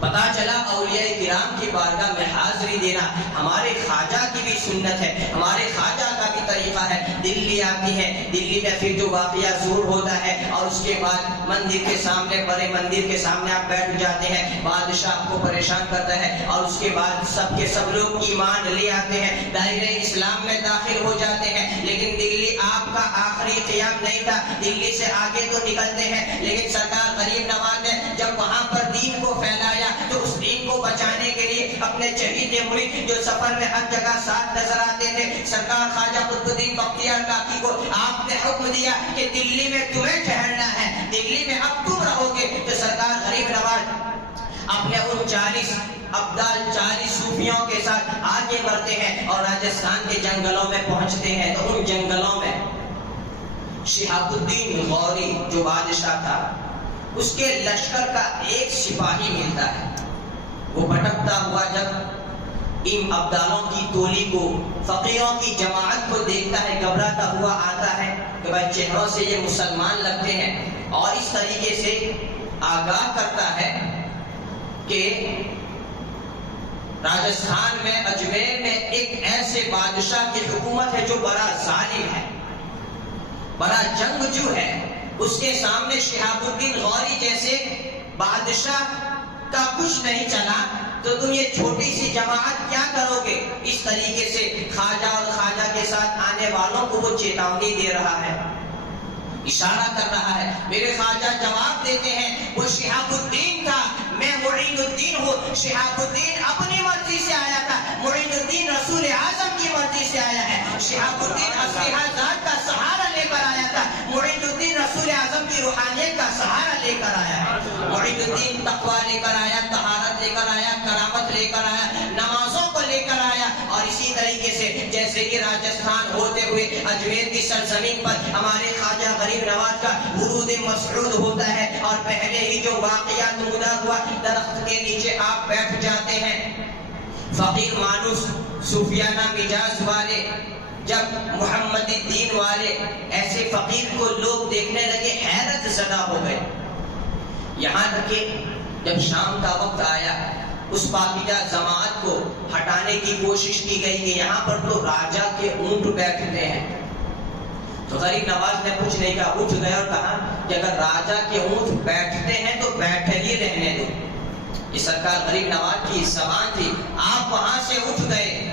پتا چلا اولیاء کرام کی بارگاہ میں حاضری دینا ہمارے خواجہ کی بھی سنت ہے، ہمارے خواجہ کا بھی طریقہ طریقہ ہے. دلی آتی ہے, دلی میں پھر جو واقعہ ظہور ہوتا ہے اور اس کے بعد مندر کے سامنے, بڑے مندر کے سامنے آپ بیٹھ جاتے ہیں, بادشاہ آپ کو پریشان کرتا ہے اور اس کے بعد سب کے سب لوگ ایمان لے آتے ہیں, دائرہ اسلام میں داخل ہو جاتے ہیں. لیکن دلی آپ کا آخری قیام نہیں تھا, دلی سے آگے تو نکلتے ہیں, لیکن سرکار غریب نواز نے جب وہاں پر دین کو پھیلایا تو اس دین کو بچانے کے لیے اپنے چہیت مرید جو سفر میں ہر جگہ ساتھ نظر آتے تھے, سرکار خواجہ قطب الدین بختیار کاکی کو آپ نے حکم دیا کہ دلی میں تمہیں ٹھہرنا ہے, دلی میں اب تم رہو گے. تو سرکار غریب نواز اپنے ان 40 ابدال 40 صوفیوں کے ساتھ آگے بڑھتے ہیں اور راجستھان کے جنگلوں میں پہنچتے ہیں. تو ان جنگلوں میں شہاب الدین غوری جو بادشاہ تھا, اس کے لشکر کا ایک سپاہی ملتا ہے. وہ بھٹکتا ہوا جب ان ابدالوں کی ٹولی کو, فقیروں کی جماعت کو دیکھتا ہے, گھبراتا ہوا آتا ہے کہ بھائی چہروں سے یہ مسلمان لگتے ہیں, اور اس طریقے سے آگاہ کرتا ہے کہ راجستھان میں اجمیر میں ایک ایسے بادشاہ کی حکومت ہے جو بڑا ظالم ہے, بڑا جنگجو ہے. اس کے سامنے شہاب الدین غوری جیسے بادشاہ کا کچھ نہیں چلا, تو تم یہ چھوٹی سی جماعت کیا کرو گے؟ اس طریقے سے خواجہ اور خواجہ کے ساتھ آنے والوں کو وہ چیتاونی دے رہا ہے, اشارہ کر رہا ہے. میرے خواجہ جواب دیتے ہیں وہ شہاب الدین تھا, میں معین الدین ہوں. شہاب الدین اپنی مرضی سے آیا تھا, معین الدین رسول اعظم کی مرضی سے آیا ہے. شہاب الدین اسلحہ ذات کا سہارا لے کر آیا تھا, معین الدین رسول اعظم کی روحانیت کا سہارا لے کر آیا ہے. معین الدین تقویٰ لے کر آیا, طہارت لے کر آیا, کرامت لے کر آیا, نمازوں کو لے کر آیا. اور اسی طریقے سے جیسے کہ راجستھان ہوتے ہوئے اجمیر کی سرزمین پر ہمارے خواجہ غریب نواز کا ورود مسعود ہوتا ہے, اور پہلے ہی جو واقعات نمودار ہوا, درخت کے نیچے آپ بیٹھ جاتے ہیں. فقیر مانوس صوفیانہ مزاج والے, جب محمد الدین والے ایسے فقیر کو لوگ دیکھنے لگے, حیرت زدہ ہو گئے. یہاں تک کہ جب شام کا وقت آیا, اس پاکیزہ جماعت کو ہٹانے کی کوشش کی گئی کہ یہاں پر تو راجا کے اونٹ بیٹھتے ہیں. تو غریب نواز نے کچھ نہیں کہا, اٹھ گئے اور کہا کہ اگر راجا کے اونٹ بیٹھتے ہیں تو بیٹھے ہی رہنے دو. یہ سرکار غریب نواز کی زبان تھی. آپ وہاں سے اٹھ گئے,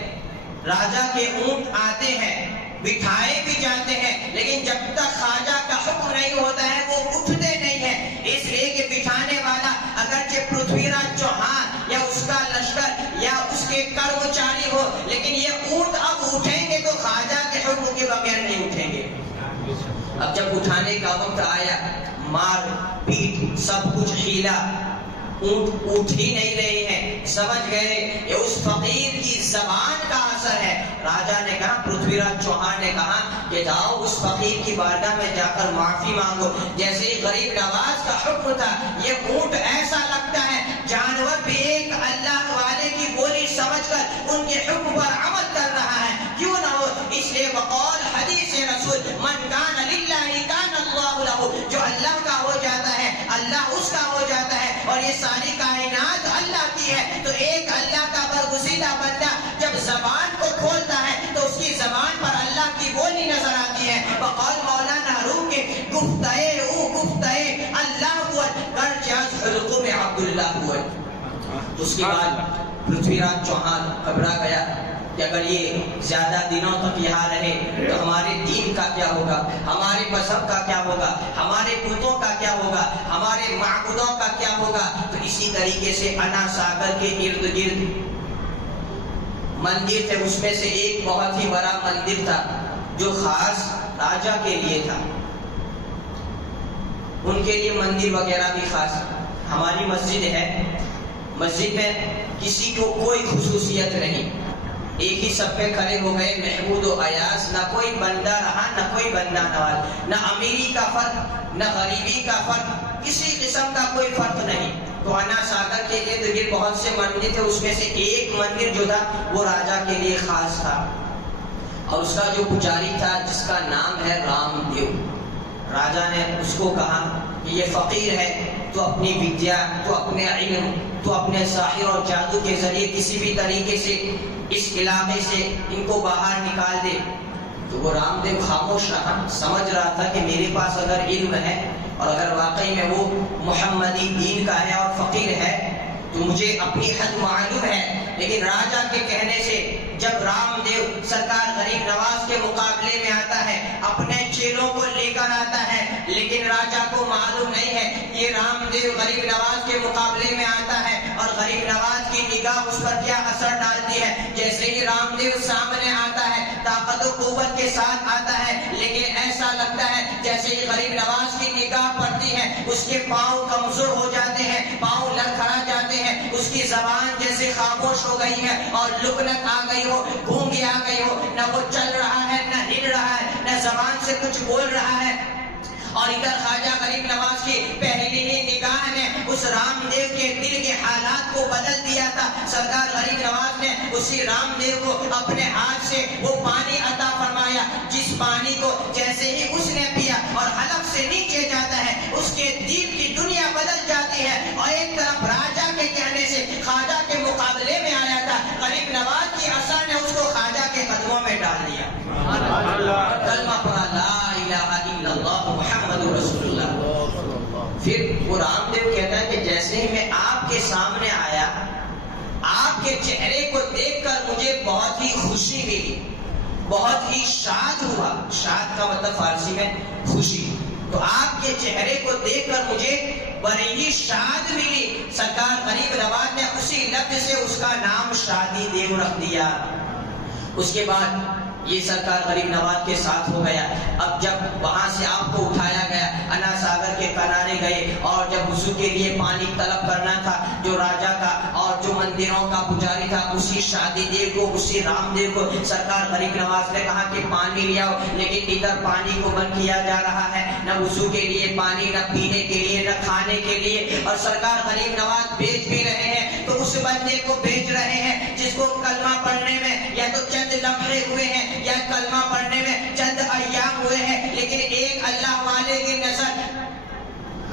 راجا کے اونٹ آتے ہیں, بٹھائے بھی جاتے ہیں, لیکن جب تک خواجہ کا حکم نہیں ہوتا ہے وہ اٹھتے نہیں ہیں. اس لیے کہ بٹھانے والا اگرچہ پرتھوی راج چوہان یا اس کا لشکر یا اس کے کرمچاری ہو, لیکن یہ اونٹ اب اٹھیں گے تو خواجہ کے حکم کے بغیر نہیں اٹھیں گے. اب جب اٹھانے کا وقت آیا, مار پیٹ سب کچھ ہیلا, اونٹ اٹھ ہی نہیں رہے ہیں. سمجھ گئے یہ اس فقیر کی زبان کا اثر ہے. راجا نے کہا, پرتھوی راج چوہان نے کہا کہ جاؤ اس فقیر کی بارگاہ میں جا کر معافی مانگو. جیسے ہی غریب نواز کا حکم تھا, یہ اونٹ ایسا لگتا ہے جانور بھی ایک اللہ والے کی بولی سمجھ کر ان کے حکم پر عمل کر رہا ہے. کیوں نہ ہو, اس لیے بقول حدیث رسول, من کان للہ کان اللہ لہ, جو اللہ کا ہو جاتا ہے اللہ اس کا ہو جاتا ہے. اور یہ ساری کائنات اللہ کی ہے, تو ایک اللہ کا برگزیدہ بندہ جب زبان کو کھولتا ہے تو اس کی زبان پر اللہ کی بولی نظر آتی ہے. بقول مولانا روم کے گفتئے او گفتئے اللہ ہوئے گرچہ حلقوں میں عبداللہ ہوئے. اس کے بعد پرتھوی راج چوہان گھبرا گیا کہ اگر یہ زیادہ دنوں تک یہاں رہے تو ہمارے دین کا کیا ہوگا, ہمارے مذہب کا کیا ہوگا, ہمارے بتوں کا کیا ہوگا, ہمارے معبودوں کا کیا ہوگا. تو اسی طریقے سے انا ساگر کے ارد گرد مندر تھے, اس میں سے ایک بہت ہی بڑا مندر تھا جو خاص راجا کے لیے تھا. ان کے لیے مندر وغیرہ بھی خاص. ہماری مسجد ہے, مسجد میں کسی کو کوئی خصوصیت نہیں, ایک ہی سب پہ کھڑے ہو گئے, محمود و ایاز, نہ کوئی بندہ رہا نہ کوئی بندہ نواز, نہ امیری کا فرق نہ غریبی کا فرق, کسی قسم کا کوئی فرق نہیں. تو انا ساگر کے ارد گرد بہت سے مندر تھے, اس میں سے ایک مندر جو تھا وہ راجا کے لیے خاص تھا, اور اس کا جو پجاری تھا جس کا نام ہے رام دیو. راجا نے اس کو کہا کہ یہ فقیر ہے, تو اپنی ودیا, تو اپنے علم, تو اپنے ساحر اور جادو کے ذریعے کسی بھی طریقے سے اس علاقے سے ان کو باہر نکال دے. تو وہ رام دیو خاموش رہا، سمجھ رہا تھا کہ میرے پاس اگر علم ہے اور اگر واقعی میں وہ محمدی دین کا ہے اور فقیر ہے تو مجھے اپنی حد معلوم ہے، لیکن راجا کے کہنے سے جب رام دیو سرکار غریب نواز کے مقابلے میں آتا ہے، اپنے چیلوں کو لے کر آتا ہے، لیکن راجا کو معلوم نہیں ہے یہ رام دیو غریب نواز کے مقابلے میں آتا ہے اور غریب نواز کی نگاہ اس پر کیا اثر ڈالتی ہے۔ جیسے ہی رام دیو سامنے آتا ہے، طاقت و قوت کے ساتھ آتا ہے، لیکن ایسا لگتا ہے جیسے ہی غریب نواز کی نگاہ پڑتی ہے اس کے پاؤں کمزور ہو جاتے ہیں، پاؤں لڑکھڑا جاتے ہیں، اس کی زبان جیسے خاموش ہو گئی ہے اور لکنت آ گئی ہو، گونگی آ گئی ہو، نہ وہ چل رہا ہے نہ ہل رہا ہے نہ زبان سے کچھ بول رہا ہے۔ اور ادھر خواجہ غریب نواز کی پہلی ہی نگاہ نے اس رام دیو کے دل کے حالات کو بدل دیا تھا۔ سرکار غریب نواز نے اسی رام دیو کو اپنے ہاتھ سے وہ پانی عطا فرمایا جس پانی کو جیسے ہی اس نے پیا اور حلق سے نیچے جاتا ہے اس کے دل کی دنیا بدل جاتی ہے، اور ایک طرف راجا کے کہنے سے خواجہ کے مقابلے میں آیا تھا، غریب نواز کی اثر نے اس کو خواجہ کے قدموں میں ڈال دیا۔ کلمہ پڑھا لا الہ الا اللہ محمد رسول اللہ۔ پھر وہ رام دیو کہتا ہے کہ جیسے ہی میں آپ کے سامنے آیا، آپ کے چہرے کو دیکھ کر مجھے بہت ہی خوشی ملی، بہت ہی شاد ہوا۔ شاد کا مطلب فارسی میں خوشی۔ تو آپ کے چہرے کو دیکھ کر مجھے بڑی ہی شاد ملی۔ سرکار غریب نواز نے اسی لفظ سے اس کا نام شادی دیو رکھ دیا۔ اس کے بعد یہ سرکار غریب نواز کے ساتھ ہو گیا۔ اب جب وہاں سے آپ کو اٹھایا گیا، انا ساگر کے کنارے گئے اور جب وضو کے لیے پانی طلب کرنا تھا، جو راجا کا اور جو مندروں کا پجاری تھا اسی شادی دیو کو، اسی رام دیو کو سرکار غریب نواز نے کہا کہ پانی لے آؤ، لیکن ادھر پانی کو بند کیا جا رہا ہے، نہ وضو کے لیے پانی، نہ پینے کے لیے، نہ کھانے کے لیے۔ اور سرکار غریب نواز بیچ بھی رہے ہیں تو اس بندے کو بیچ رہے ہیں جس کو کلمہ پڑھنے میں یا تو چند لمحے ہوئے ہیں یا کلمہ پڑھنے میں چند ایام ہوئے ہیں، لیکن ایک اللہ والے کی نظر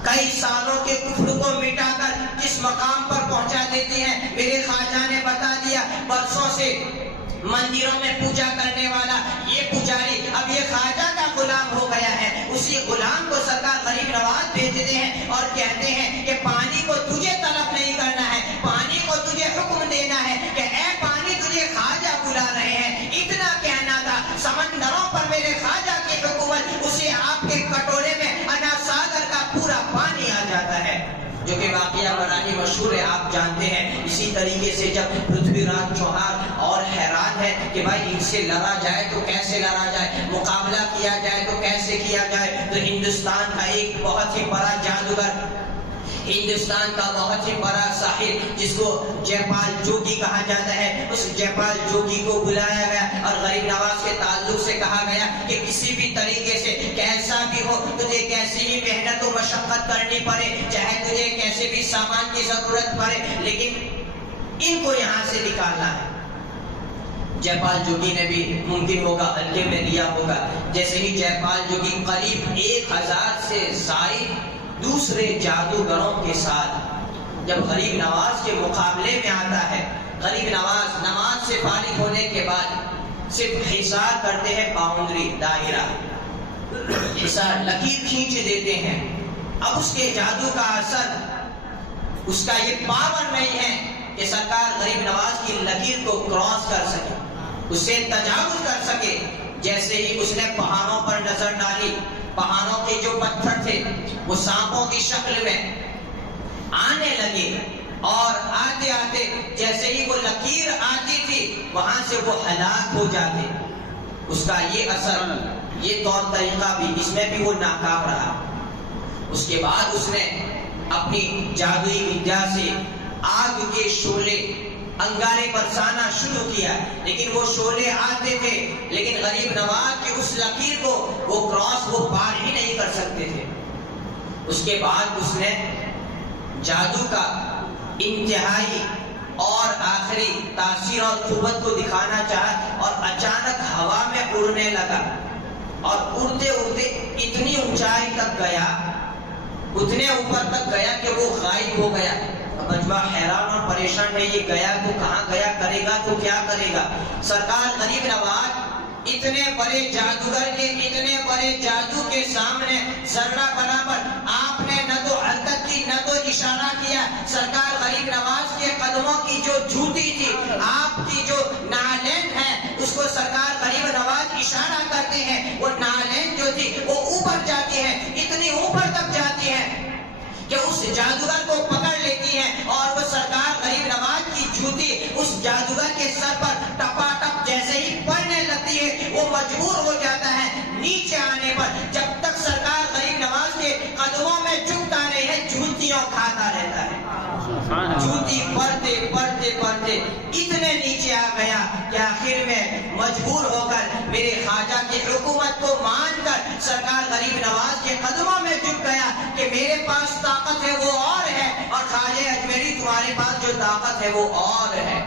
کئی سالوں کے کفر کو مٹا کر جس مقام پر پہنچا دیتی ہے۔ میرے خواجہ نے بتا دیا، برسوں سے مندروں میں پوجا کرنے والا یہ پجاری اب یہ خواجہ کا غلام ہو گیا ہے۔ اسی غلام کو سرکار غریب نواز بھیجتے ہیں اور کہتے ہیں کہ پانی کو تجھے طلب نہیں کرنا ہے، پانی کو تجھے حکم دینا ہے کہ اے پانی تجھے خواجہ بلا رہے ہیں۔ اتنا کہنا تھا، سمندروں پر میرے خواجہ کی حکومت، اسے آپ کے کٹورے میں انا ساگر کا پورا پانی آ جاتا ہے، جو کہ واقعہ بڑا ہی مشہور ہے، آپ جانتے ہیں۔ اسی طریقے سے جب پرتھوی راج چوہان اور حیران ہے کہ بھائی ان سے لڑا جائے تو کیسے لڑا جائے، مقابلہ کیا جائے تو کیسے کیا جائے، تو ہندوستان کا ایک بہت ہی بڑا جادوگر، ہندوستان کا بہت ہی بڑا ساحر جس کو جے پال جوگی کہا جاتا ہے، اس جے پال جوگی کو بلایا گیا اور غریب نواز کے تعلق سے کہا گیا کہ کسی بھی طریقے سے کیسا بھی ہو، تجھے کیسی بھی محنت و مشقت کرنی پڑے، چاہے تجھے کیسے بھی سامان کی ضرورت پڑے، لیکن ان کو یہاں سے نکالنا ہے۔ جے پال جوگی نے بھی ممکن ہوگا ہلکے میں لیا ہوگا۔ جیسے ہی جے پال جوگی قریب 1000 سے زائد دوسرے جادوگروں کے ساتھ جب غریب نواز کے مقابلے میں آتا ہے، غریب نواز نماز سے فارغ ہونے کے بعد صرف حصار کرتے ہیں، باؤنڈری، دائرہ، حصار، لکیر کھینچ دیتے ہیں۔ اب اس کے جادو کا اثر، اس کا یہ پاور نہیں ہے کہ سرکار غریب نواز کی لکیر کو کراس کر سکے، اس سے تجاوز کر سکے۔ جیسے ہی اس نے پہاڑوں پر نظر ڈالی، پہاڑوں کے جو پتھر تھے وہ سانپوں کی شکل میں آنے لگے، اور آتے آتے جیسے ہی وہ لکیر آتی تھی وہاں سے وہ ہلاک ہو جاتے۔ اس کا یہ اثر، یہ طور طریقہ بھی، اس میں بھی وہ ناکام رہا۔ اس کے بعد اس نے اپنی جادوئی ودیا سے آگ کے شعلے انگارے برسانا شروع کیا، لیکن وہ شعلے آتے تھے لیکن غریب نواز کی اس لکیر کو وہ کراس، وہ پار ہی نہیں کر سکتے تھے۔ اس کے بعد اس نے جادو کا انتہائی اور آخری تاثیر اور قوت کو دکھانا چاہا، اور اچانک ہوا میں اڑنے لگا، اور اڑتے اڑتے اتنی اونچائی تک گیا، اتنے اوپر تک گیا کہ وہ غائب ہو گیا۔ بجوا حیران اور پریشان ہے، یہ گیا تو کہاں گیا، کرے گا تو کیا کرے گا۔ سرکار غریب نواز اتنے بڑے جادوگر کے اتنے بڑے جادو کے سامنے ذرہ برابر آپ نے نہ تو حرکت کی نہ تو اشارہ کیا. سرکار غریب نواز کے قدموں کی جو جوتی تھی، آپ کی جو نالین ہے، اس کو سرکار غریب نواز اشارہ کرتے ہیں، وہ نالین جو تھی وہ اوپر جاتی ہے، اتنی اوپر تک جاتی ہے کہ اس جادوگر کو پکڑ لیتی ہے، اور وہ سرکار غریب نواز کی جوتی اس جادوگر کے سر پر ٹپا ٹپ جیسے ہی پڑنے لگتی ہے، وہ مجبور ہو جاتا ہے نیچے آنے پر. جب تک سرکار غریب نواز کے قدموں میں جھکتا نہیں ہے، جوتیاں کھاتا رہتا ہے. جوتی پڑھتے پڑھتے پڑھتے اتنے نیچے آ گیا کہ آخر میں مجبور ہو کر میرے خواجہ کی حکومت کو مان کر سرکار غریب نواز کے قدموں میں جھک گیا کہ میرے پاس طاقت ہے وہ اور ہے، اور خواجہ اجمیری تمہارے پاس جو طاقت ہے وہ اور ہے.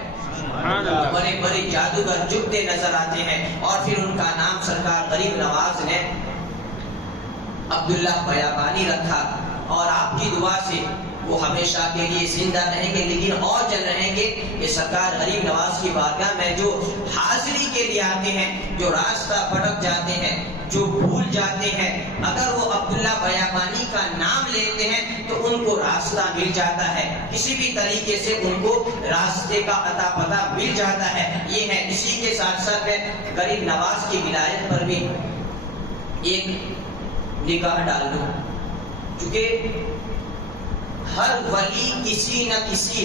بڑے بڑے جادوگر جھکتے نظر آتے ہیں، اور پھر ان کا نام سرکار غریب نواز نے عبداللہ بیابانی رکھا، اور آپ کی دعا سے وہ ہمیشہ کے لیے زندہ رہیں گے، لیکن اور جل رہیں گے کہ سرکار غریب نواز کی بارگاہ میں جو حاضری کے لیے آتے ہیں، جو راستہ بھٹک جاتے ہیں، جو بھول جاتے ہیں، اگر وہ عبداللہ بیابانی کا نام لیتے ہیں تو ان کو راستہ مل جاتا ہے، کسی بھی طریقے سے ان کو راستے کا اتا پتہ مل جاتا ہے. یہ ہے. اسی کے ساتھ ساتھ میں غریب نواز کی ولایت پر بھی ایک نگاہ ڈال دوں، چونکہ ہر ولی کسی نہ کسی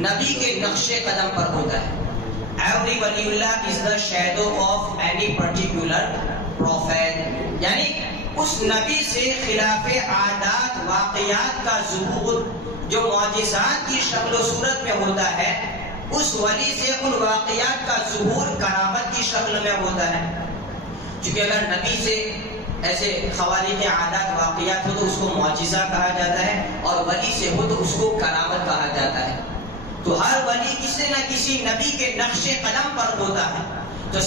نبی کے نقش قدم پر ہوتا ہے. Every wali Allah is the shadow of any particular prophet. یعنی اس نبی سے خلاف عادات واقعات کا ظہور جو معجزات کی شکل و صورت میں ہوتا ہے، اس ولی سے ان واقعات کا ظہور کرامت کی شکل میں ہوتا ہے. چونکہ اگر نبی سے ایسے خوارق عادات واقعات ہو تو اس کو معجزہ کہا جاتا ہے، اور ولی سے ہو تو اس کو کرامت کہا جاتا ہے. تو ہر ولی کسی نہ کسی نبی کے نقش قدم پر ہوتا ہے. تو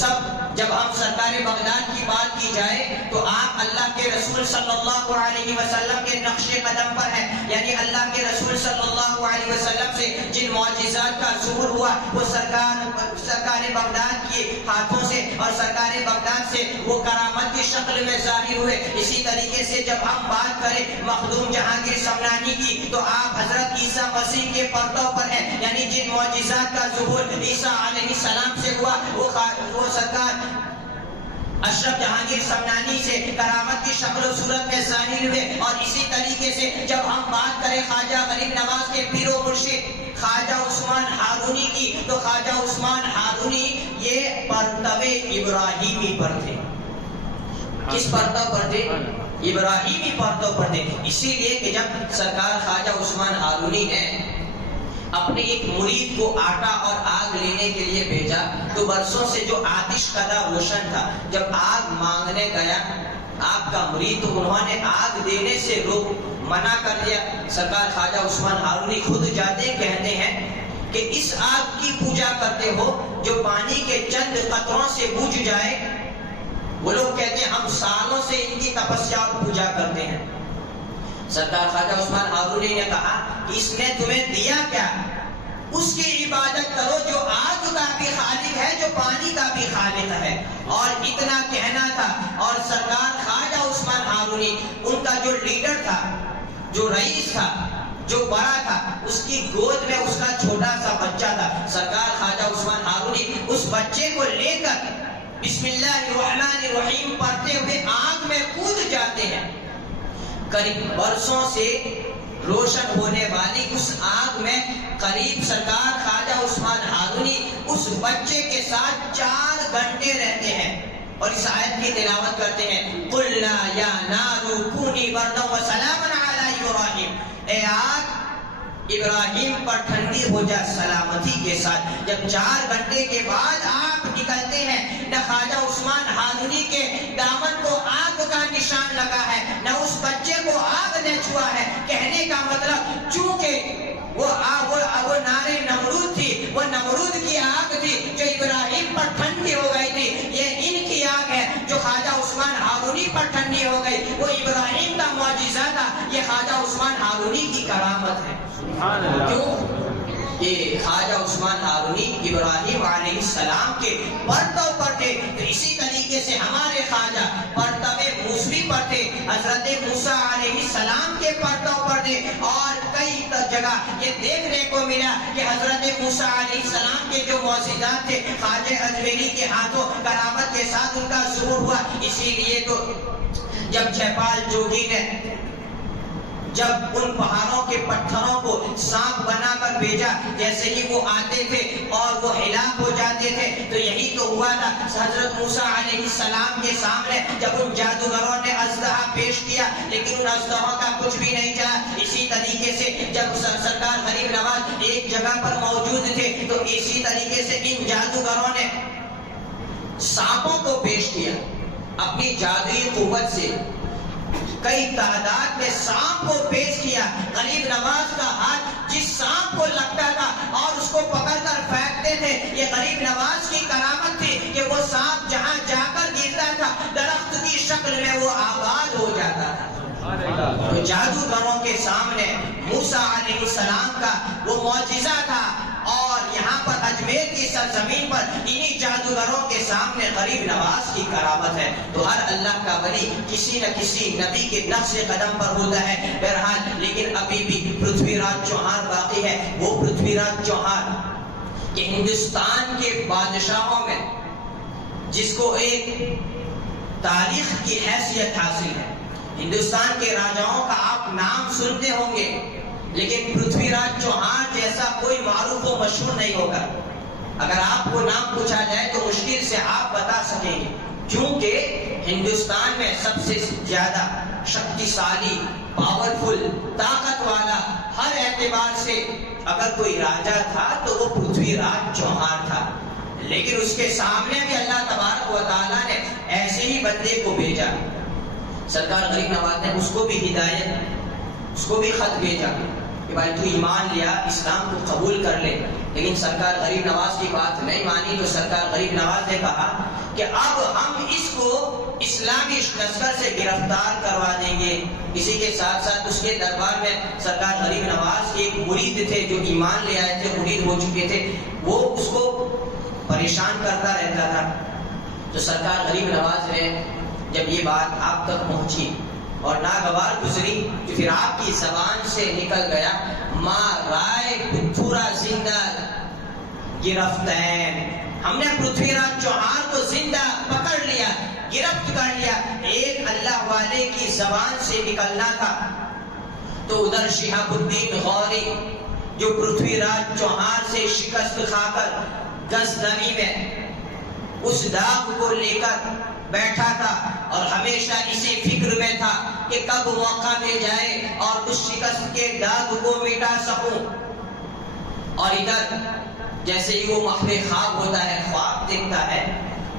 جب ہم سرکار بغداد کی بات کی جائے تو آپ اللہ کے رسول صلی اللہ علیہ وسلم کے نقش قدم پر ہیں. یعنی اللہ کے رسول صلی اللہ علیہ وسلم سے جن معجزات کا ظہور ہوا وہ سرکار بغداد کے ہاتھوں سے اور سرکار بغداد سے وہ کرامت کی شکل میں ظاہر ہوئے. اسی طریقے سے جب ہم بات کریں مخدوم جہانگیر سمنانی کی تو آپ حضرت عیسیٰ مسیح کے پرتو پر ہیں. یعنی جن معجزات کا ظہور عیسیٰ علیہ السلام سے ہوا وہ سرکار اشرف جہانگیر سمنانی سے کرامت کی شکل و صورت میں ظاہر ہوئے. اور اسی طریقے سے جب ہم بات کریں خواجہ غریب نواز کے پیر و مرشد خواجہ عثمان ہارونی کی تو خواجہ عثمان ہارونی یہ پرتو ابراہیمی پر تھے. کس پرتو پر تھے؟ ابراہیمی پرتو پر تھے. اسی لیے کہ جب سرکار خواجہ عثمان ہارونی نے اپنے ایک مرید کو آٹا اور آگ لینے کے لیے بھیجا تو برسوں سے جو آتش کدہ روشن تھا، جب آگ مانگنے گیا آپ کا مرید تو انہوں نے آگ دینے سے منع کر دیا. سرکار خواجہ عثمان ہارونی خود جاتے کہتے ہیں کہ اس آگ کی پوجا کرتے ہو جو پانی کے چند قطروں سے بجھ جائے. وہ لوگ کہتے ہیں ہم سالوں سے ان کی تپسیا اور پوجا کرتے ہیں. سرکار خواجہ عثمان ہارونی نے کہا کہ اس نے تمہیں دیا کیا؟ اس کی عبادت کرو جو آگ کا بھی خالق ہے، جو پانی کا بھی خالق ہے. اور اتنا کہنا تھا. اور سرکار خواجہ عثمان ہارونی ان کا جو لیڈر تھا، جو رئیس تھا، جو بڑا تھا، اس کی گود میں اس کا چھوٹا سا بچہ تھا. سرکار خواجہ عثمان ہارونی اس بچے کو لے کر بسم اللہ الرحمن الرحیم پڑھتے ہوئے آگ میں کود جاتے ہیں. قریب برسوں سے روشن ہونے والی اس آگ میں قریب سرکار خواجہ عثمان ہارونی اس بچے کے ساتھ 4 گھنٹے رہتے ہیں اور اس آیت کی تلاوت کرتے ہیں. قُلْنَا يَا نَارُ كُونِي بَرْدًا وَسَلَامًا عَلَىٰ إِبْرَاهِيمَ. اے آگ ابراہیم پر ٹھنڈی ہو جا سلامتی کے ساتھ. جب 4 گھنٹے کے بعد آپ نکلتے ہیں، نہ خواجہ عثمان ہارونی کے دامن کو آگ کا نشان لگا ہے، نہ اس بچے کو آگ نے چھوا ہے. کہنے کا مطلب چونکہ وہ نارے نمرود تھی، وہ نمرود کی آگ تھی جو ابراہیم پر ٹھنڈی ہو گئی تھی. یہ ان کی آگ ہے جو خواجہ عثمان ہارونی پر ٹھنڈی ہو گئی. وہ ابراہیم کا معجزہ تھا، یہ خواجہ عثمان ہارونی کی کرامت ہے. کیوں؟ یہ خواجہ عثمان ہارونی ابراہیم علیہ السلام کے پرتو پر تھے، تو اسی طریقے سے ہمارے خواجہ پرتو موسوی پر تھے، حضرت موسیٰ علیہ السلام کے پرتو پر تھے۔ اور کئی جگہ یہ دیکھنے کو ملا کہ حضرت موسیٰ علیہ السلام کے جو معجزات تھے خواجہ اجمیری کے ہاتھوں کرامت کے ساتھ ان کا ظہور ہوا۔ اسی لیے تو جب جےپال جوگی نے جب ان پہاڑوں کے پتھروں کو سانپ بنا کر بھیجا، جیسے ہی وہ آتے تھے اور وہ ہلاک ہو جاتے تھے، تو یہی تو ہوا تھا حضرت موسیٰ علیہ السلام کے سامنے جب ان جادوگروں نے اژدہا پیش کیا، لیکن ان اژدہوں کا کچھ بھی نہیں چلا۔ اسی طریقے سے جب سرکار غریب نواز ایک جگہ پر موجود تھے، تو اسی طریقے سے ان جادوگروں نے سانپوں کو پیش کیا اپنی جادوئی قوت سے، کئی تعداد میں سانپ کو پیش کیا۔ غریب نواز کا ہاتھ جس سانپ کو لگتا تھا اور اس کو پکڑ کر پھینکتے تھے، یہ غریب نواز کی کرامت تھی کہ وہ سانپ جہاں جا کر گرتا تھا درخت کی شکل میں وہ آباد ہو جاتا تھا۔ تو جادوگروں کے سامنے موسیٰ علیہ السلام کا وہ معجزہ تھا، اور یہاں پر اجمیر کی سرزمین پر انہی جادوگروں کے سامنے غریب نواز کی کرامت ہے۔ تو ہر اللہ کا ولی کسی نہ کسی نبی کے نقش قدم پر ہوتا ہے۔ بہرحال لیکن ابھی بھی پرتھوی راج چوہان باقی ہے۔ وہ پرتھوی راج چوہان کہ ہندوستان کے بادشاہوں میں جس کو ایک تاریخ کی حیثیت حاصل ہے، ہندوستان کے راجاؤں کا آپ نام سنتے ہوں گے، لیکن پرتھوی راج چوہان جیسا کوئی معروف و مشہور نہیں ہوگا۔ اگر آپ کو نام پوچھا جائے تو مشکل سے آپ بتا سکیں گے، کیونکہ ہندوستان میں سب سے زیادہ شکتیشالی، پاورفل، طاقت والا ہر اعتبار سے اگر کوئی راجا تھا تو وہ پرتھوی راج چوہان تھا۔ لیکن اس کے سامنے بھی اللہ تبارک و تعالیٰ نے ایسے ہی بندے کو بھیجا۔ سرکار غریب نواز نے اس کو بھی ہدایت، اس کو بھی خط بھیجا کہ بھائی تو ایمان لیا، اسلام کو قبول کر لے، لیکن سرکار غریب نواز کی بات نہیں مانی۔ تو سرکار غریب نواز نے کہا کہ اب ہم اس کو اسلامی لشکر سے گرفتار کروا دیں گے۔ اسی کے ساتھ ساتھ اس کے دربار میں سرکار غریب نواز کے ایک مرید تھے جو ایمان لے آئے تھے، مرید ہو چکے تھے، وہ اس کو پریشان کرتا رہتا تھا۔ تو سرکار غریب نواز نے جب یہ بات آپ تک پہنچی اور ناگوار گزری، تو پھر آپ کی زبان سے نکل گیا ماں رائے پتھورا زندہ گرفتین، ہم نے پرتھوی راج چوہان کو زندہ پکڑ لیا، گرفت کر لیا۔ ایک اللہ والے کی زبان سے نکلنا تھا۔ تو ادھر شہاب الدین غوری جو پرتھوی راج چوہان سے شکست کھا کر غزنوی میں اس داغ کو لے کر بیٹھا تھا اور ہمیشہ اسی فکر میں تھا کہ کب موقع مل جائے اور اس شکست کے داغ کو مٹا سکوں۔ اور ادھر جیسے ہی وہ مخفی خواب ہوتا ہے، خواب دیکھتا ہے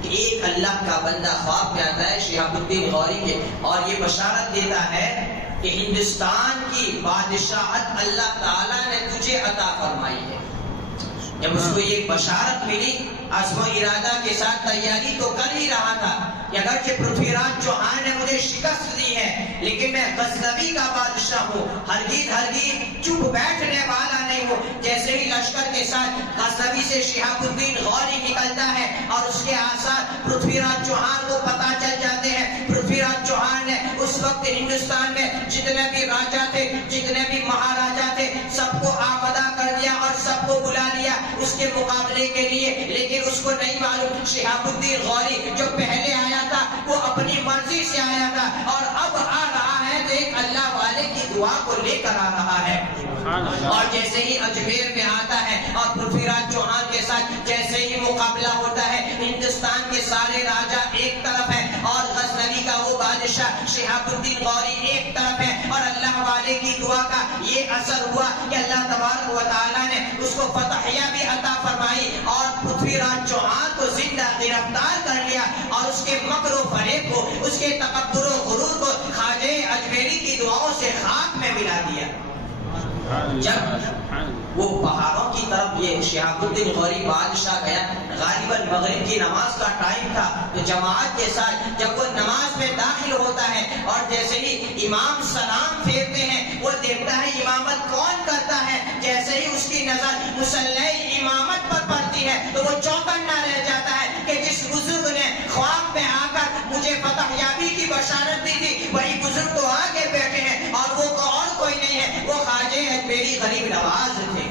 کہ ایک اللہ کا بندہ خواب میں آتا ہے شہاب الدین غوری کے، اور یہ بشارت دیتا ہے کہ ہندوستان کی بادشاہت اللہ تعالیٰ نے تجھے عطا فرمائی ہے۔ جب اس کو یہ بشارت ملی، عزم و ارادہ کے ساتھ تیاری تو کر ہی رہا تھا کہ اگرچہ پرتھوی راج چوہان نے مجھے شکست دی ہے، لیکن میں غزنوی کا بادشاہ ہوں، ہرگز چپ بیٹھنے والا نہیں ہوں۔ جیسے ہی لشکر کے ساتھ غزنوی سے شہاب الدین غوری نکلتا ہے اور اس کے آثار پرتھوی راج چوہان کو پتہ چل جاتے ہیں، پرتھوی راج چوہان نے اس وقت ہندوستان میں جتنے بھی راجا تھے، جتنے بھی مہاراجا تھے، سب کو آمادہ کر دیا اور سب کو بلا لیا اس کے مقابلے کے لیے۔ لیکن اس کو نہیں معلوم شہاب الدین غوری جو پہلے آیا تھا وہ اپنی مرضی سے آیا تھا، اور اب آ رہا ہے تو ایک اللہ والے کی دعا کو لے کر آ رہا ہے۔ اور جیسے ہی اجمیر میں آتا ہے اور پرتھوی راج چوہان کے ساتھ جیسے ہی مقابلہ ہوتا ہے، ہندوستان کے سارے راجا ایک طرف ہے اور غزنوی کا وہ بادشاہ شہاب الدین غوری ایک طرف ہے، اور اللہ والے کی دعا کا یہ اثر ہوا کہ اللہ تبارک و تعالیٰ نے اس کو فتحیہ بھی عطا فرمائی اور پرتھوی راج چوہان کو زندہ گرفتار کر لیا، اور اس کے مکر و فریب کو، اس کے تکبر و غرور کو خواجہ اجمیری کی دعاؤں سے خاک میں ملا دیا۔ جب وہ پہاڑوں کی طرف یہ شہاب الدین غوری بادشاہ گیا، غالباً مغرب کی نماز کا ٹائم تھا، تو جماعت کے ساتھ جب وہ نماز میں داخل ہوتا ہے اور جیسے ہی امام سلام پھیرتے ہیں، وہ دیکھتا ہے امامت کون کرتا ہے، جیسے ہی اس کی نظر مصلی امامت پر پڑتی ہے تو وہ چوکنا رہ جاتا ہے کہ جس بزرگ نے خواب میں آ کر مجھے فتح یابی کی بشارت دی تھی، وہی بزرگ تو آگے بیٹھے ہیں اور وہ اور کوئی نہیں ہے، وہ خواجہ اجمیری غریب نواز تھے۔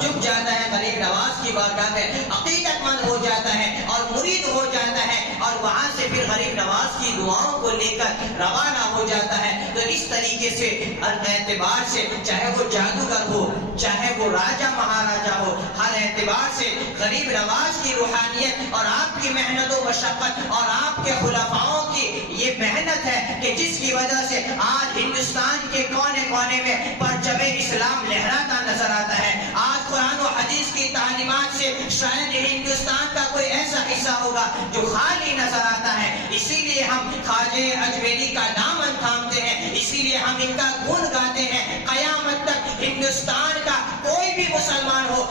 جھک جاتا ہے غریب نواز کی بارگاہ میں، عقیدت مند ہو جاتا ہے اور مرید ہو جاتا ہے، اور وہاں سے پھر غریب نواز کی دعاؤں کو لے کر روانہ ہو جاتا ہے۔ تو اس طریقے سے ہر اعتبار سے، چاہے وہ جادوگر ہو، چاہے وہ راجہ مہاراجہ ہو، ہر اعتبار سے غریب نواز کی روحانیت اور آپ کی محنت و مشقت اور آپ کے خلفاؤں کی یہ محنت ہے کہ جس کی وجہ سے آج ہندوستان کے کونے کونے میں پرچم اسلام لہراتا نظر آتا ہے۔ آج قرآن و حدیث کی تعلیمات سے شاید ہندوستان کا کوئی ایسا حصہ ہوگا جو خالی نظر آتا ہے۔ اسی لیے ہم خواجہ اجمیری کا دامن تھامتے ہیں، اسی لیے ہم ان کا گن گاتے ہیں۔ قیامت تک ہندوستان کا کوئی بھی مسلمان ہو،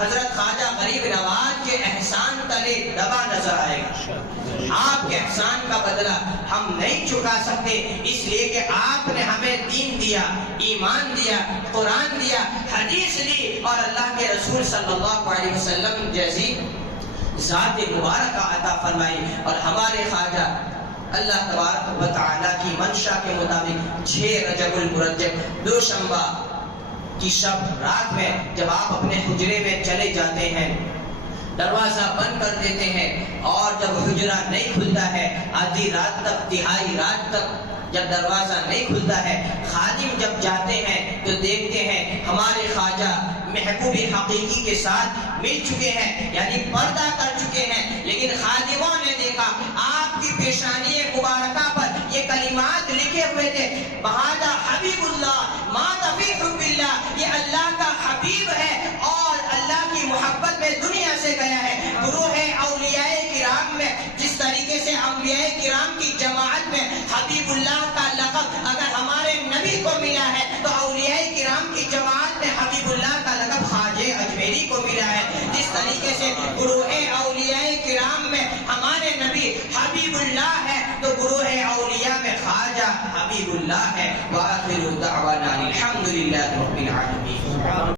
حضرت خواجہ غریب نواز کے احسان تلے دبا نظر آئے گا۔ آپ کے احسان کا بدلہ ہم نہیں چکا سکتے، اس لیے کہ آپ نے ہمیں دین دیا، ایمان دیا، قرآن دیا، حدیث دی، اور اللہ کے رسول صلی اللہ علیہ وسلم جیسی ذات مبارکہ عطا فرمائی۔ اور ہمارے خواجہ اللہ تبارک و تعالیٰ کی منشا کے مطابق 6 رجب المرجب دوشنبہ کی شب رات میں جب آپ اپنے حجرے میں چلے جاتے ہیں، دروازہ بند کر دیتے ہیں، اور جب حجرہ نہیں کھلتا ہے، آدھی رات تک، تہائی رات تک جب دروازہ نہیں کھلتا ہے، خادم جب جاتے ہیں تو دیکھتے ہیں ہمارے خواجہ محبوب حقیقی کے ساتھ مل چکے ہیں، یعنی پردہ کر چکے ہیں، لیکن خادموں نے دیکھا آپ کی پیشانی مبارکہ پر یہ کلمات لکھے ہوئے تھے، بہادہ حبیب اللہ مات فی حب اللہ، یہ اللہ کا حبیب ہے اور اللہ کی محبت میں دنیا سے گیا ہے۔ گروہ اولیاء کرام میں جس طریقے سے انبیاء کرام کی جماعت میں حبیب اللہ کا لقب اگر ہمارے نبی کو ملا ہے، تو اولیاء کرام کی جماعت میں حبیب اللہ کا لقب خواجہ اجمیری کو ملا ہے۔ جس طریقے سے گروہ اولیاء کرام میں ہمارے نبی حبیب اللہ ہے، تو گروہ اولیاء میں خواجہ حبیب اللہ ہے۔ وآخر دعوانا الحمدللہ رب العالمین۔